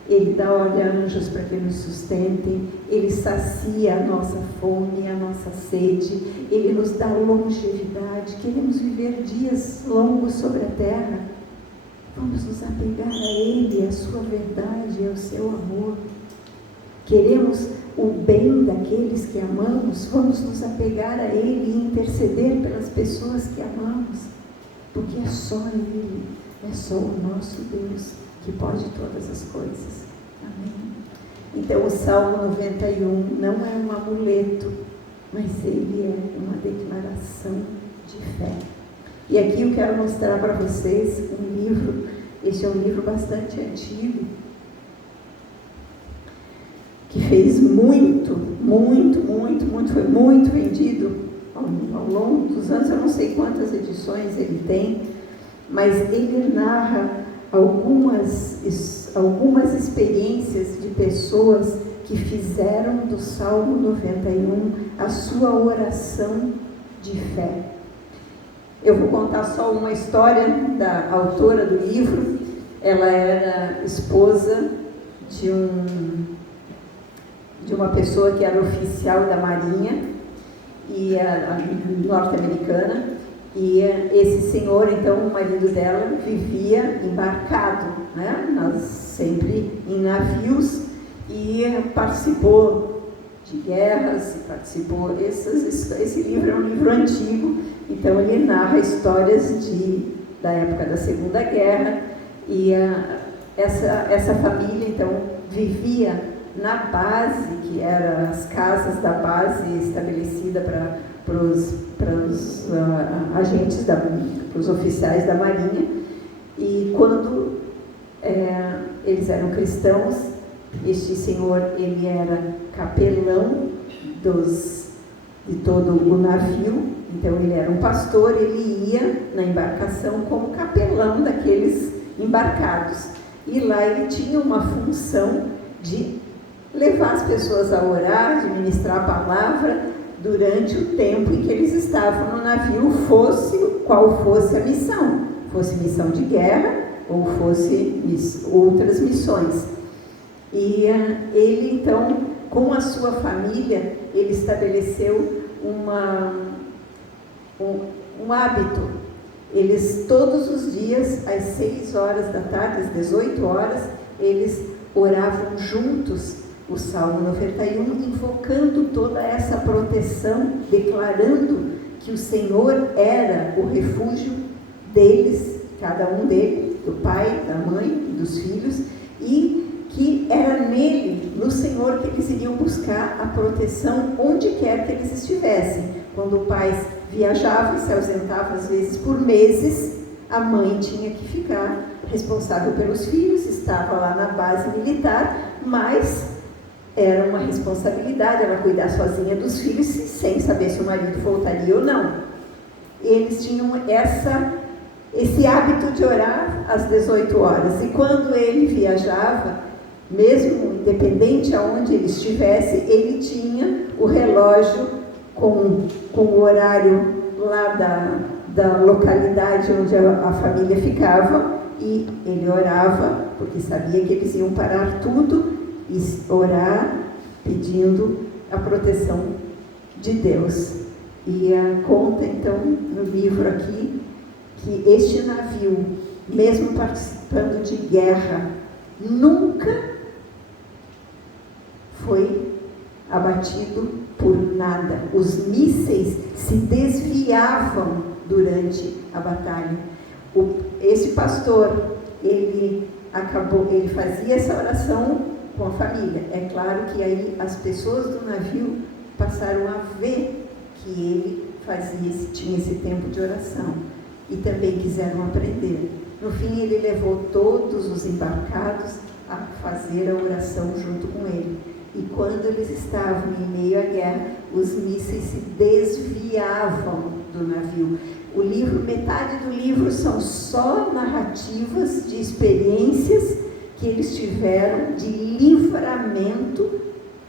ele dá, olha, anjos para que nos sustentem, ele sacia a nossa fome, a nossa sede, ele nos dá longevidade. Queremos viver dias longos sobre a terra, vamos nos apegar a ele, a sua verdade, ao seu amor. Queremos o bem daqueles que amamos, vamos nos apegar a ele e interceder pelas pessoas que amamos, porque é só ele, é só o nosso Deus que pode todas as coisas. Amém? Então o Salmo 91 não é um amuleto, mas ele é uma declaração de fé. E aqui eu quero mostrar para vocês um livro. Este é um livro bastante antigo, que fez foi muito vendido ao longo dos anos. Eu não sei quantas edições ele tem, mas ele narra algumas experiências de pessoas que fizeram do Salmo 91 a sua oração de fé. Eu vou contar só uma história da autora do livro. Ela era esposa de uma pessoa que era oficial da Marinha e norte-americana, e esse senhor, então, o marido dela, vivia embarcado, né? Sempre em navios, e participou de guerras, esse livro é um livro antigo, então ele narra histórias da época da Segunda Guerra, e essa família, então, vivia na base, que eram as casas da base estabelecida para os agentes, para os oficiais da Marinha. E quando eles eram cristãos, este senhor, ele era capelão de todo o navio. Então ele era um pastor, ele ia na embarcação como capelão daqueles embarcados. E lá ele tinha uma função de levar as pessoas a orar, de ministrar a palavra durante o tempo em que eles estavam no navio, qual fosse a missão, fosse missão de guerra ou fosse outras missões. E ele, então, com a sua família, ele estabeleceu um hábito. Eles, todos os dias, às 6 horas da tarde, às 18 horas, eles oravam juntos o Salmo 91, invocando toda essa proteção, declarando que o Senhor era o refúgio deles, cada um deles, do pai, da mãe e dos filhos, e que era nele, no Senhor, que eles iriam buscar a proteção onde quer que eles estivessem. Quando o pai viajava e se ausentava, às vezes por meses, a mãe tinha que ficar responsável pelos filhos, estava lá na base militar, mas era uma responsabilidade ela cuidar sozinha dos filhos, sem saber se o marido voltaria ou não. Eles tinham esse hábito de orar às 18 horas. E quando ele viajava, mesmo independente aonde ele estivesse, ele tinha o relógio com o horário lá da localidade onde a família ficava, e ele orava, porque sabia que eles iam parar tudo e orar pedindo a proteção de Deus. E conta então no livro aqui que este navio, mesmo participando de guerra, nunca foi abatido por nada. Os mísseis se desviavam durante a batalha. Esse pastor, ele fazia essa oração com a família. É claro que aí as pessoas do navio passaram a ver que ele tinha esse tempo de oração, e também quiseram aprender. No fim, ele levou todos os embarcados a fazer a oração junto com ele. E quando eles estavam em meio à guerra, os mísseis se desviavam do navio. Metade do livro são só narrativas de experiências que eles tiveram de livramento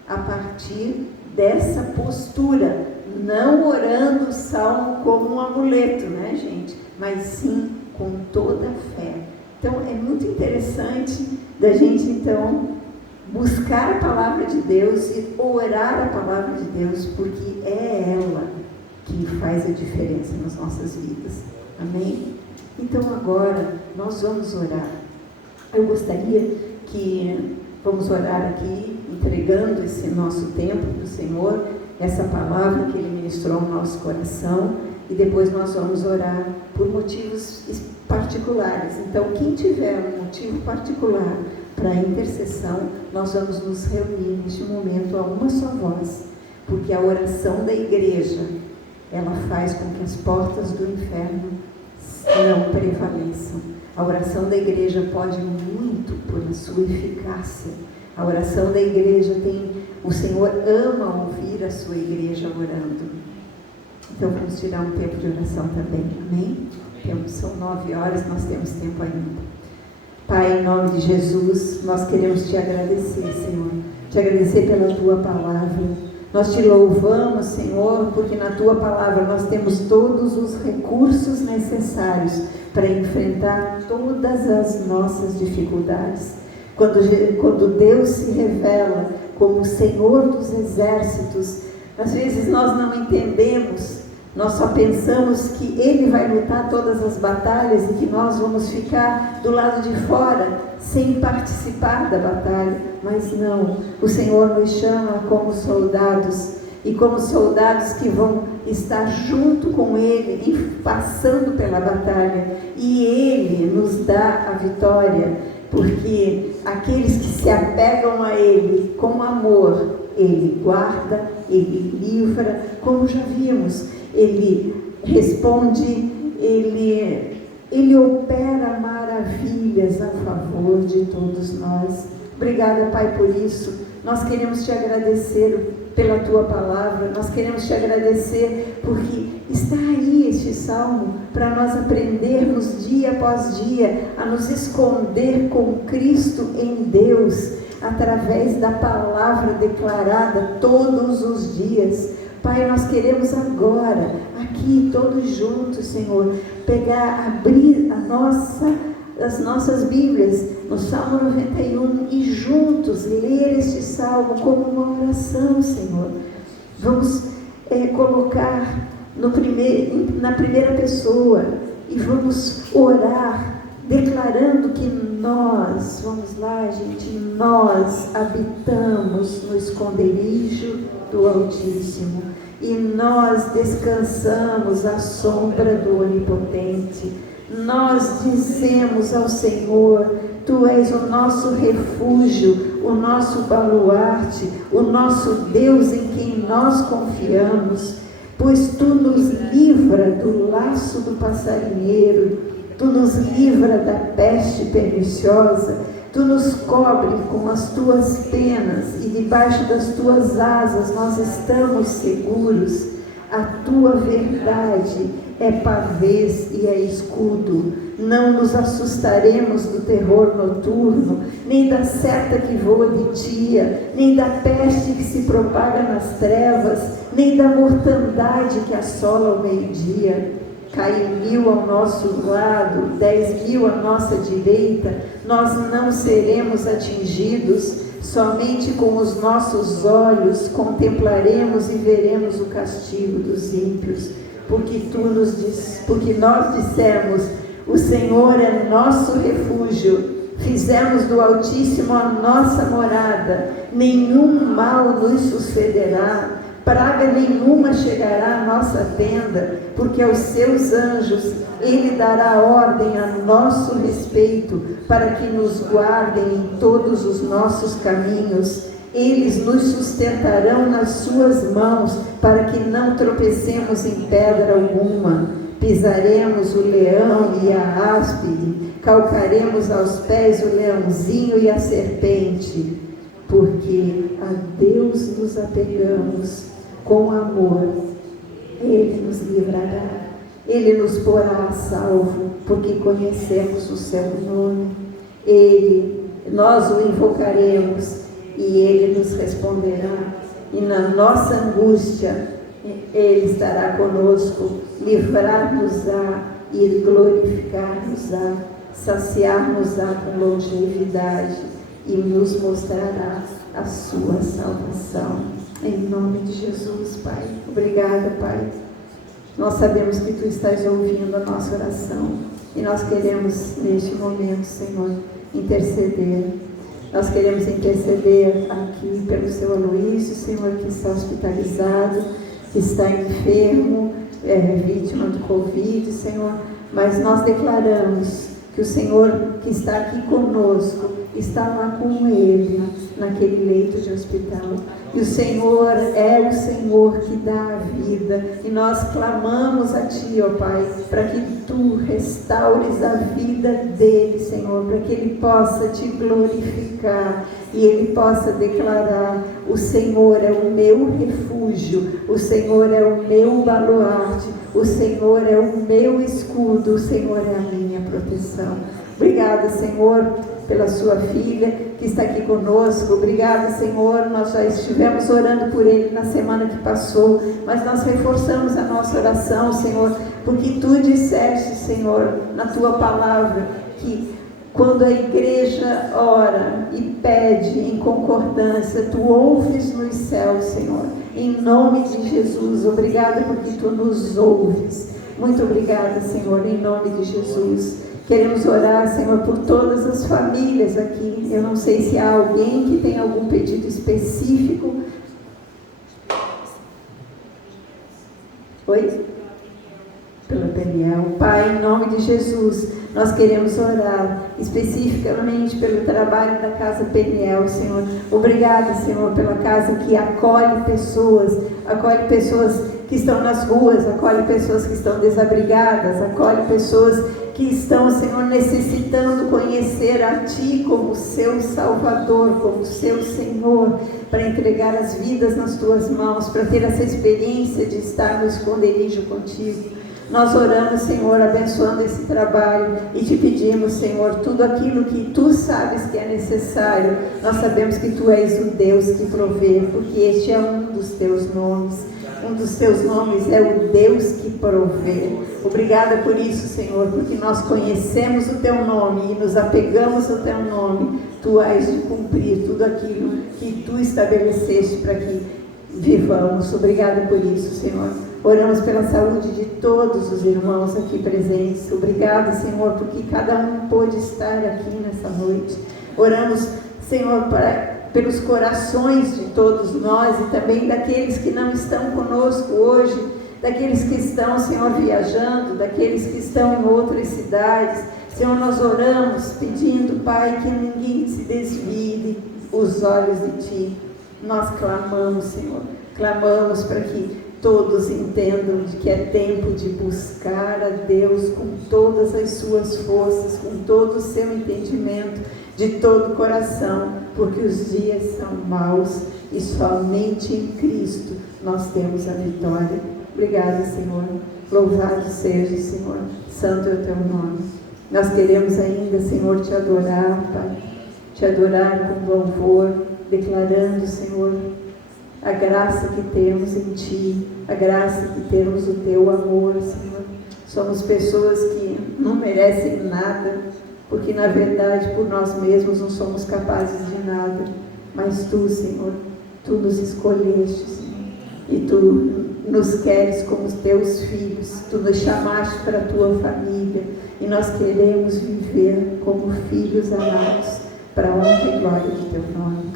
a partir dessa postura, não orando o salmo como um amuleto, né, gente? Mas sim com toda a fé. Então, é muito interessante da gente, então, buscar a palavra de Deus e orar a palavra de Deus, porque é ela que faz a diferença nas nossas vidas. Amém? Então, agora, nós vamos orar. Eu gostaria que vamos orar aqui, entregando esse nosso tempo para o Senhor, essa palavra que Ele ministrou no nosso coração, e depois nós vamos orar por motivos particulares. Então, quem tiver um motivo particular para a intercessão, nós vamos nos reunir neste momento a uma só voz, porque a oração da igreja, ela faz com que as portas do inferno não prevaleçam. A oração da igreja pode muito por a sua eficácia. A oração da igreja o Senhor ama ouvir a sua igreja orando. Então vamos tirar um tempo de oração também, amém? São 9 horas, nós temos tempo ainda. Pai, em nome de Jesus, nós queremos te agradecer, Senhor, te agradecer pela tua palavra. Nós te louvamos, Senhor, porque na tua palavra nós temos todos os recursos necessários para enfrentar todas as nossas dificuldades. Quando Deus se revela como o Senhor dos exércitos, às vezes nós não entendemos, nós só pensamos que Ele vai lutar todas as batalhas e que nós vamos ficar do lado de fora, sem participar da batalha. Mas não, o Senhor nos chama como soldados, e como soldados que vão estar junto com Ele, passando pela batalha, e Ele nos dá a vitória, porque aqueles que se apegam a Ele com amor, Ele guarda, Ele livra, como já vimos, Ele responde, Ele opera maravilhas a favor de todos nós. Obrigada, Pai, por isso. Nós queremos te agradecer pela tua palavra, nós queremos te agradecer porque está aí este salmo para nós aprendermos dia após dia a nos esconder com Cristo em Deus, através da palavra declarada todos os dias. Pai, nós queremos agora, aqui todos juntos, Senhor, abrir as nossas Bíblias no Salmo 91 e juntos ler este salmo como uma oração, Senhor. Vamos colocar na primeira pessoa e vamos orar, declarando que nós, vamos lá, gente, nós habitamos no esconderijo do Altíssimo e nós descansamos à sombra do Onipotente. Nós dizemos ao Senhor: Tu és o nosso refúgio, o nosso baluarte, o nosso Deus em quem nós confiamos, pois Tu nos livra do laço do passarinheiro, Tu nos livra da peste perniciosa, Tu Tu nos cobre com as tuas penas e debaixo das tuas asas nós estamos seguros. A tua verdade é pavês e é escudo. Não nos assustaremos do terror noturno, nem da seta que voa de dia, nem da peste que se propaga nas trevas, nem da mortandade que assola ao meio-dia. Cai 1000 ao nosso lado, 10.000 à nossa direita, nós não seremos atingidos. Somente com os nossos olhos contemplaremos e veremos o castigo dos ímpios, porque nós dissemos: o Senhor é nosso refúgio, fizemos do Altíssimo a nossa morada, nenhum mal nos sucederá, praga nenhuma chegará à nossa tenda, porque aos seus anjos Ele dará ordem a nosso respeito, para que nos guardem em todos os nossos caminhos. Eles nos sustentarão nas suas mãos, para que não tropecemos em pedra alguma. Pisaremos o leão e a áspide, calcaremos aos pés o leãozinho e a serpente, porque a Deus nos apegamos com amor. Ele nos livrará, Ele nos porá a salvo, porque conhecemos o seu nome. Nós o invocaremos e Ele nos responderá, e na nossa angústia Ele estará conosco, livrar-nos-á e glorificar-nos-á, saciar-nos-á com longevidade e nos mostrará a sua salvação. Em nome de Jesus, Pai. Obrigada, Pai. Nós sabemos que Tu estás ouvindo a nossa oração e nós queremos, neste momento, Senhor, interceder. Nós queremos interceder aqui pelo Seu Aloísio, Senhor, que está hospitalizado, que está enfermo, vítima do Covid, Senhor, mas nós declaramos que o Senhor que está aqui conosco está lá com Ele, naquele leito de hospital. E o Senhor é o Senhor que dá a vida. E nós clamamos a Ti, ó Pai, para que Tu restaures a vida dele, Senhor, para que ele possa Te glorificar e ele possa declarar: o Senhor é o meu refúgio, o Senhor é o meu baluarte, o Senhor é o meu escudo, o Senhor é a minha proteção. Obrigada, Senhor, pela sua filha que está aqui conosco. Obrigada, Senhor, nós já estivemos orando por ele na semana que passou, mas nós reforçamos a nossa oração, Senhor, porque Tu disseste, Senhor, na Tua palavra, que quando a igreja ora e pede em concordância, Tu ouves nos céus, Senhor, em nome de Jesus. Obrigada porque Tu nos ouves. Muito obrigada, Senhor, em nome de Jesus. Queremos orar, Senhor, por todas as famílias aqui. Eu não sei se há alguém que tem algum pedido específico. Oi? Pela Peniel. Pai, em nome de Jesus, nós queremos orar especificamente pelo trabalho da Casa Peniel, Senhor. Obrigada, Senhor, pela casa que acolhe pessoas que estão nas ruas, acolhe pessoas que estão desabrigadas, acolhe pessoas que estão, Senhor, necessitando conhecer a Ti como seu Salvador, como seu Senhor, para entregar as vidas nas Tuas mãos, para ter essa experiência de estar no esconderijo contigo. Nós oramos, Senhor, abençoando esse trabalho e Te pedimos, Senhor, tudo aquilo que Tu sabes que é necessário. Nós sabemos que Tu és o Deus que provê, porque este é um dos Teus nomes. Um dos Teus nomes é o Deus que provê. Obrigada por isso, Senhor, porque nós conhecemos o Teu nome e nos apegamos ao Teu nome. Tu has de cumprir tudo aquilo que Tu estabeleceste para que vivamos. Obrigada por isso, Senhor. Oramos pela saúde de todos os irmãos aqui presentes. Obrigada, Senhor, porque cada um pôde estar aqui nessa noite. Oramos, Senhor, pelos corações de todos nós e também daqueles que não estão conosco hoje, daqueles que estão, Senhor, viajando, daqueles que estão em outras cidades. Senhor, nós oramos pedindo, Pai, que ninguém se desvie os olhos de Ti. Nós clamamos, Senhor, clamamos para que todos entendam de que é tempo de buscar a Deus com todas as suas forças, com todo o seu entendimento, de todo o coração, porque os dias são maus e somente em Cristo nós temos a vitória. Obrigada, Senhor. Louvado seja, Senhor. Santo é o teu nome. Nós queremos ainda, Senhor, te adorar, Pai. Te adorar com louvor, declarando, Senhor, a graça que temos em Ti, a graça que temos o Teu amor, Senhor. Somos pessoas que não merecem nada, porque na verdade por nós mesmos não somos capazes de nada, mas Tu, Senhor, Tu nos escolheste, Senhor, e Tu nos queres como Teus filhos, Tu nos chamaste para a Tua família, e nós queremos viver como filhos amados, para a honra e glória de Teu nome.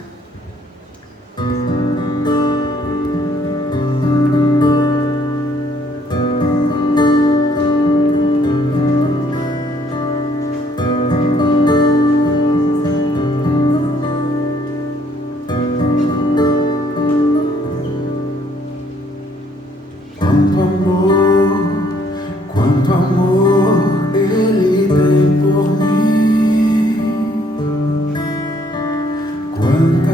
Quanto amor Ele tem por mim, quanta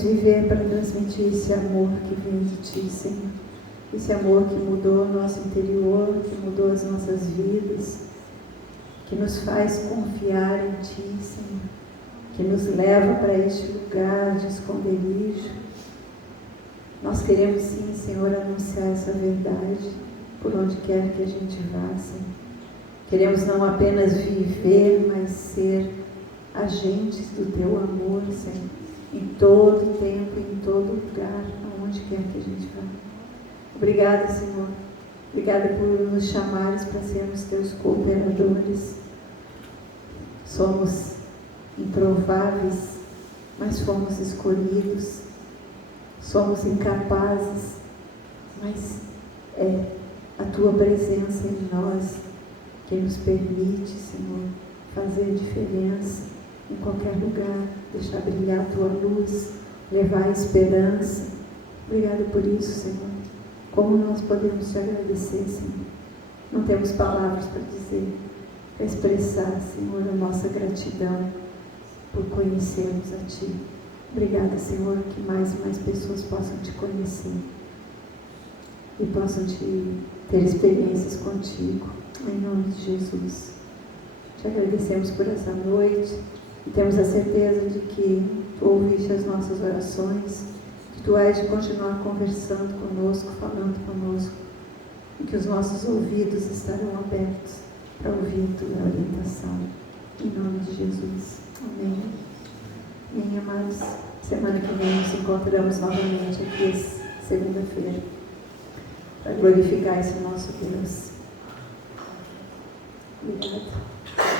queremos viver para transmitir esse amor que vem de Ti, Senhor. Esse amor que mudou o nosso interior, que mudou as nossas vidas, que nos faz confiar em Ti, Senhor, que nos leva para este lugar de esconderijo. Nós queremos sim, Senhor, anunciar essa verdade por onde quer que a gente vá, Senhor. Queremos não apenas viver, mas ser agentes do Teu amor, Senhor, em todo tempo, em todo lugar, aonde quer que a gente vá. Obrigada, Senhor. Obrigada por nos chamares para sermos Teus cooperadores. Somos improváveis, mas fomos escolhidos. Somos incapazes, mas é a Tua presença em nós que nos permite, Senhor, fazer diferença em qualquer lugar, deixar brilhar a Tua luz, levar a esperança. Obrigada por isso, Senhor. Como nós podemos Te agradecer, Senhor? Não temos palavras para dizer, para expressar, Senhor, a nossa gratidão por conhecermos a Ti. Obrigada, Senhor, que mais e mais pessoas possam Te conhecer e possam ter experiências contigo, em nome de Jesus. Te agradecemos por essa noite e temos a certeza de que Tu ouviste as nossas orações, que Tu és de continuar conversando conosco, falando conosco, e que os nossos ouvidos estarão abertos para ouvir Tua orientação, em nome de Jesus. Amém. Amém, amados. Semana que vem nos encontramos novamente aqui, segunda-feira, para glorificar esse nosso Deus. Obrigada.